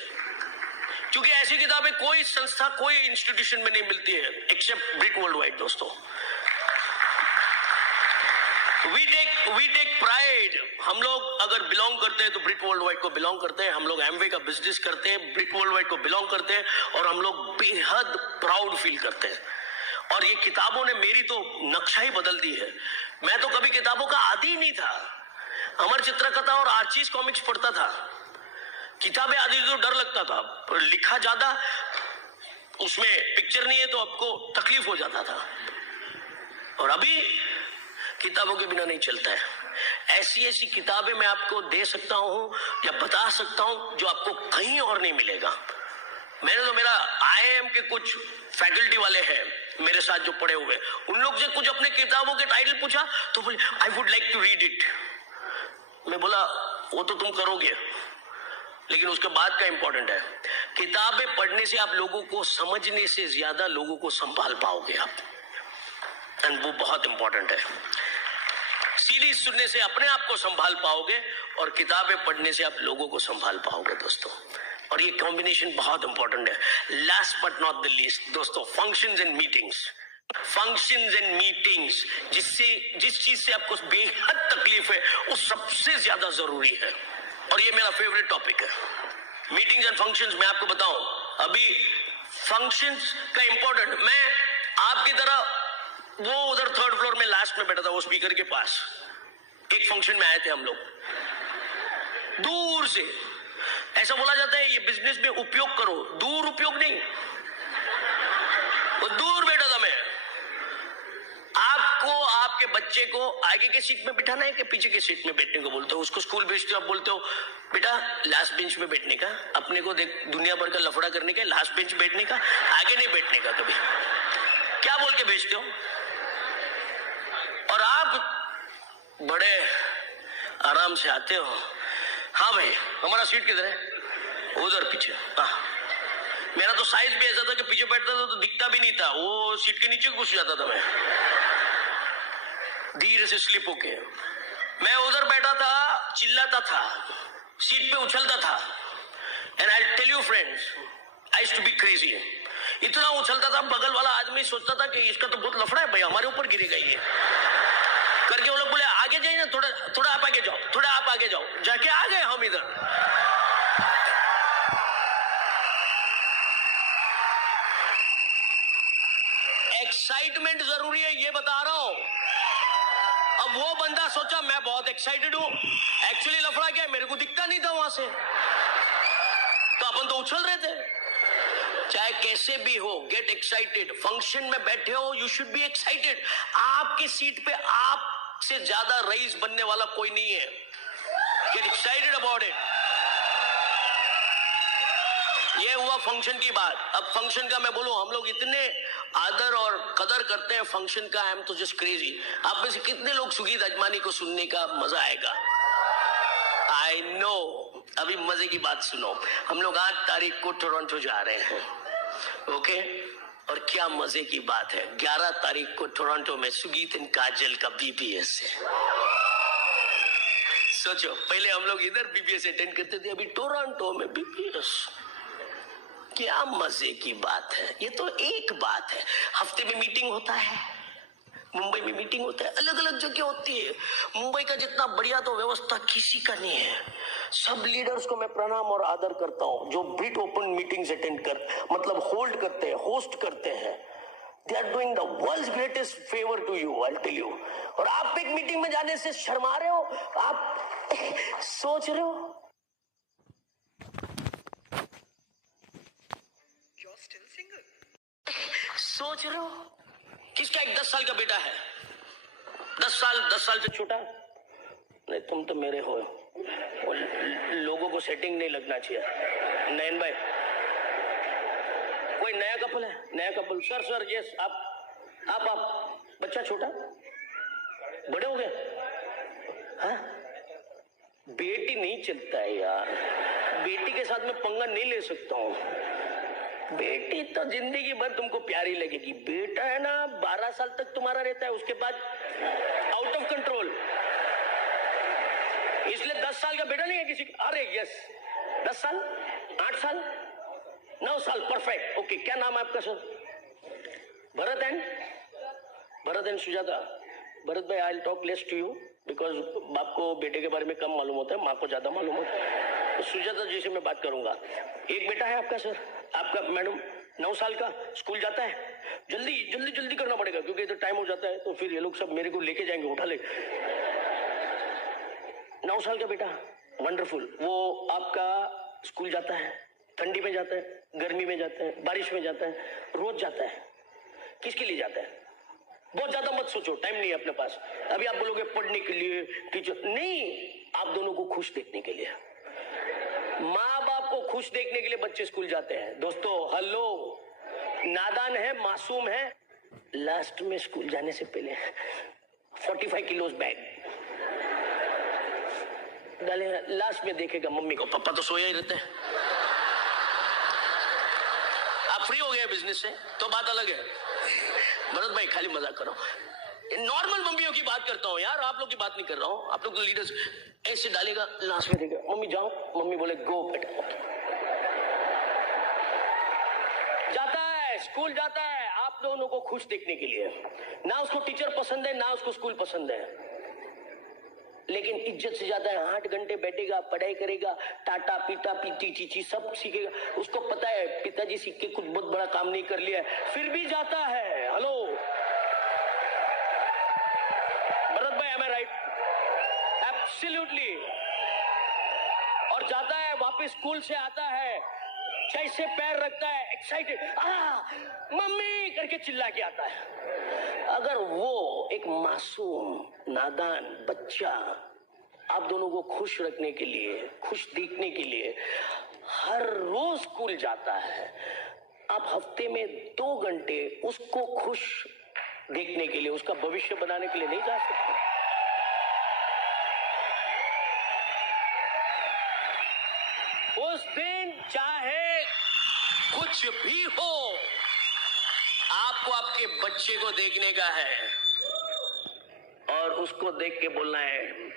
क्योंकि ऐसी किताबें कोई संस्था, कोई इंस्टीट्यूशन में नहीं मिलती है एक्सेप्ट ब्रिक वर्ल्ड वाइड दोस्तों। We take pride. हम लोग अगर बिलोंग करते हैं तो ब्रिक वर्ल्ड वाइड को बिलोंग करते हैं। हम लोग एमवे का बिजनेस करते हैं, ब्रिक वर्ल्ड वाइड को बिलोंग करते हैं, और हम लोग बेहद प्राउड फील करते हैं। और ये किताबों ने मेरी तो नक्शा ही बदल दी है। मैं तो कभी किताबों का आदी ही नहीं था। अमर चित्रकथा और आर्चीज कॉमिक्स पढ़ता था, किताबें आदि तो डर लगता था, पर लिखा ज्यादा, उसमें पिक्चर नहीं है तो आपको तकलीफ हो जाता था। और अभी किताबों के बिना नहीं चलता है। ऐसी किताबें मैं आपको दे सकता हूं या बता सकता हूं जो आपको कहीं और नहीं मिलेगा। मेरा IIM के कुछ फैकल्टी वाले हैं मेरे साथ जो पढ़े हुए, उन लोग से कुछ अपने किताबों के टाइटल पूछा तो बोले I would like to read it. मैं बोला वो तो तुम करोगे, लेकिन उसके बाद का इंपॉर्टेंट है, किताबें पढ़ने से आप लोगों को समझने से ज्यादा लोगों को संभाल पाओगे आप, एंड वो बहुत इंपॉर्टेंट है। सीरीज सुनने से अपने आप को संभाल पाओगे और किताबें पढ़ने से आप लोगों को संभाल पाओगे दोस्तों। और ये कॉम्बिनेशन बहुत इंपॉर्टेंट है। Last but not the least दोस्तों, फंक्शंस एंड मीटिंग्स, जिस चीज से आपको बेहद तकलीफ है वो सबसे ज्यादा जरूरी है। और ये मेरा फेवरेट टॉपिक है, मीटिंग्स एंड फंक्शंस। मैं आपको बताऊं, अभी फंक्शंस का इंपॉर्टेंट, मैं आपकी तरह वो उधर 3rd फ्लोर में लास्ट में बैठा था, वो स्पीकर के पास। एक फंक्शन में आए थे हम लोग, दूर से। ऐसा बोला जाता है ये बिजनेस में उपयोग करो, दूर उपयोग नहीं। वो दूर बैठा था मैं। आपको आपके बच्चे को आगे के सीट में बिठाना है कि पीछे के सीट में बैठने को बोलते हो? उसको स्कूल भेजते हो, आप बोलते हो बेटा लास्ट बेंच में बैठने का, अपने को देख दुनिया भर का लफड़ा करने का, लास्ट बेंच बैठने का, आगे नहीं बैठने का कभी। क्या बोल के भेजते हो? और आप बड़े आराम से आते हो, हाँ भाई हमारा सीट किधर है? उधर पीछे। हाँ, मेरा तो साइज भी ऐसा था कि पीछे बैठता था तो दिखता भी नहीं था, वो सीट के नीचे घुस जाता था मैं, धीरे से स्लिप होके। मैं उधर बैठा था, चिल्लाता था, सीट पे उछलता था। And I tell you friends, I used to be crazy. इतना उछलता था, बगल वाला आदमी सोचता था कि इसका तो बहुत लफड़ा है भाई, हमारे ऊपर गिरेगा ये करके। वो लोग बोले आगे जाइए ना, थोड़ा आप आगे जाओ, थोड़ा आप आगे जाओ। जाके आ गए हम इधर। एक्साइटमेंट जरूरी है, ये बता रहा हूं। अब वो बंदा सोचा मैं बहुत एक्साइटेड हूं, एक्चुअली लफड़ा क्या है, मेरे को दिखता नहीं था वहां से, तो अपन तो उछल रहे थे। चाहे कैसे भी हो, गेट एक्साइटेड। फंक्शन में बैठे हो, यू शुड बी एक्साइटेड। आपकी सीट पे आपसे ज्यादा रईस बनने वाला कोई नहीं है। Get excited about it. ये हुआ फंक्शन की बात। अब फंक्शन का मैं बोलूं, हम लोग इतने आदर और कदर करते हैं फंक्शन का। आई एम तो जस्ट क्रेजी। आप में से कितने लोग सुगीत अजमानी को सुनने का मजा आएगा? I know. अभी मजे की बात सुनो, हम लोग 8 तारीख को टोरंटो जा रहे हैं, ओके? और क्या मजे की बात है, 11 तारीख को टोरंटो में सुगीत एंड काजल का बीबीएस है। सोचो, पहले हम लोग इधर बीबीएस अटेंड करते थे, अभी टोरंटो में बीबीएस। क्या मजे की बात है। ये तो एक बात है, हफ्ते में मीटिंग होता है, मुंबई में मीटिंग होता है, अलग अलग जगह होती है। मुंबई का जितना बढ़िया तो व्यवस्था किसी का नहीं है। सब लीडर्स को मैं प्रणाम और आदर करता हूं जो बिट ओपन मीटिंग्स अटेंड कर मतलब होल्ड करते हैं, होस्ट करते हैं। They are doing the world's greatest favour to you, I tell you. और आप एक मीटिंग में जाने से शर्मा रहे हो, आप सोच रहे हो सोच रहे हो किसका एक 10 साल का बेटा है, 10 साल से छोटा। नहीं, तुम तो मेरे हो। लोगों को सेटिंग नहीं लगना चाहिए। नयन भाई, कोई नया कपल है? नया कपल? सर यस, आप बच्चा छोटा, बड़े हो गए? हाँ, बेटी नहीं चलता है यार, बेटी के साथ मैं पंगा नहीं ले सकता हूँ। बेटी तो जिंदगी भर तुमको प्यारी लगेगी, बेटा है ना 12 साल तक तुम्हारा रहता है, उसके बाद आउट ऑफ कंट्रोल। इसलिए 10 साल का बेटा नहीं है किसी का। अरे यस, 10 साल, 8 साल, 9 साल, परफेक्ट, ओके। क्या नाम है आपका सर? भरत एंड सुजाता। भरत भाई, I will talk less to you because बाप को बेटे के बारे में कम मालूम होता है, माँ को ज्यादा मालूम होता है। तो सुजाता जी से मैं बात करूंगा। एक बेटा है आपका सर? आपका मैडम 9 साल का, स्कूल जाता है? जल्दी करना पड़ेगा क्योंकि इधर टाइम हो जाता है, तो फिर ये लोग सब मेरे को लेके जाएंगे, उठा ले। 9 साल का बेटा, वंडरफुल। वो आपका स्कूल जाता है? ठंडी में जाता है, गर्मी में जाता है, बारिश में जाता है, रोज जाता है? किसके लिए जाता है? बहुत ज्यादा मत सोचो, टाइम नहीं है अपने पास। अभी आप बोलोगे पढ़ने के लिए, टीचर नहीं, आप दोनों को खुश देखने के लिए। माँ बाप को खुश देखने के लिए बच्चे स्कूल जाते हैं। दोस्तों हेलो, नादान है, मासूम है, लास्ट में स्कूल जाने से पहले 45 किलोस बैग डाले, लास्ट में देखेगा मम्मी को, पापा तो सोया ही रहते हैं। आप फ्री हो गए बिजनेस से तो बात अलग है। भरत भाई खाली मजाक करो, नॉर्मल मम्मियों की बात करता हूँ यार, आप लोग की बात नहीं कर रहा हूँ। आप लोग तो लीडर्स ऐसे डालेगा, लास्ट में देखेगा मम्मी जाओ, मम्मी बोले गो बेटा, जाता है स्कूल जाता है आप दोनों को खुश देखने के लिए। ना उसको टीचर पसंद है, ना उसको स्कूल पसंद है, लेकिन इज्जत से जाता है। 8 घंटे बैठेगा, पढ़ाई करेगा, टाटा पीटा पीटी चीची सब सीखेगा। उसको पता है पिताजी सीख के कुछ बहुत बड़ा काम नहीं कर लिया है, फिर भी जाता है। हेलो भरत भाई, am I right? Absolutely। और जाता है, वापस स्कूल से आता है, जैसे पैर रखता है एक्साइटेड, मम्मी करके चिल्ला के आता है। अगर वो एक मासूम नादान बच्चा आप दोनों को खुश रखने के लिए, खुश देखने के लिए हर रोज स्कूल जाता है, आप हफ्ते में 2 घंटे उसको खुश देखने के लिए, उसका भविष्य बनाने के लिए नहीं जा सकते? उस दिन चाहे कुछ भी हो, आपको आपके बच्चे को देखने का है और उसको देख के बोलना है,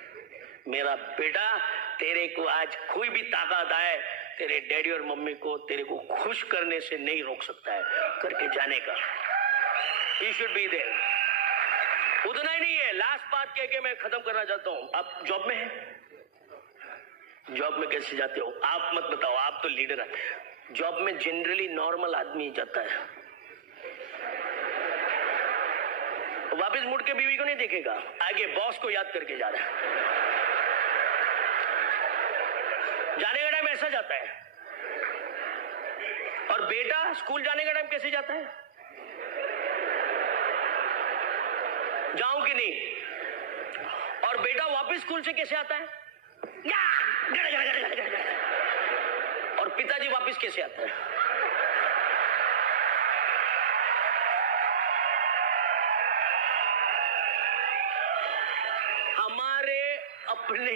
मेरा बेटा तेरे को आज कोई भी ताकत आए, तेरे डैडी और मम्मी को तेरे को खुश करने से नहीं रोक सकता है, करके जाने का। He should be there। उतना ही नहीं है, लास्ट बात कह के मैं खत्म करना चाहता हूँ। आप जॉब में हैं? जॉब में कैसे जाते हो? आप मत बताओ, आप तो लीडर हैं। जॉब में जनरली नॉर्मल आदमी जाता है, वापस मुड़ के बीवी को नहीं देखेगा, आगे बॉस को याद करके जा रहा है। जाने का टाइम ऐसा जाता है। और बेटा स्कूल जाने का टाइम कैसे जाता है? जाऊं कि नहीं? और बेटा वापस स्कूल से कैसे आता है? और पिताजी वापस कैसे आता है? हमारे अपने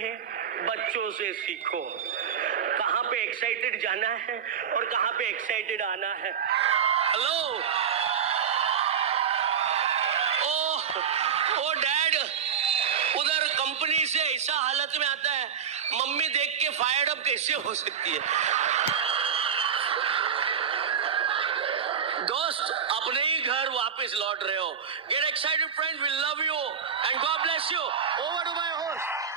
बच्चों से सीखो कहां पे एक्साइटेड जाना है और कहां पे एक्साइटेड आना है। हेलो, ओ डैड उधर कंपनी से ऐसा हालत में आता है, मम्मी देख के फायर्ड अप कैसे हो सकती है। दोस्त अपने ही घर वापस लौट रहे हो। Get excited friends, we love you and God bless you. Over to my host.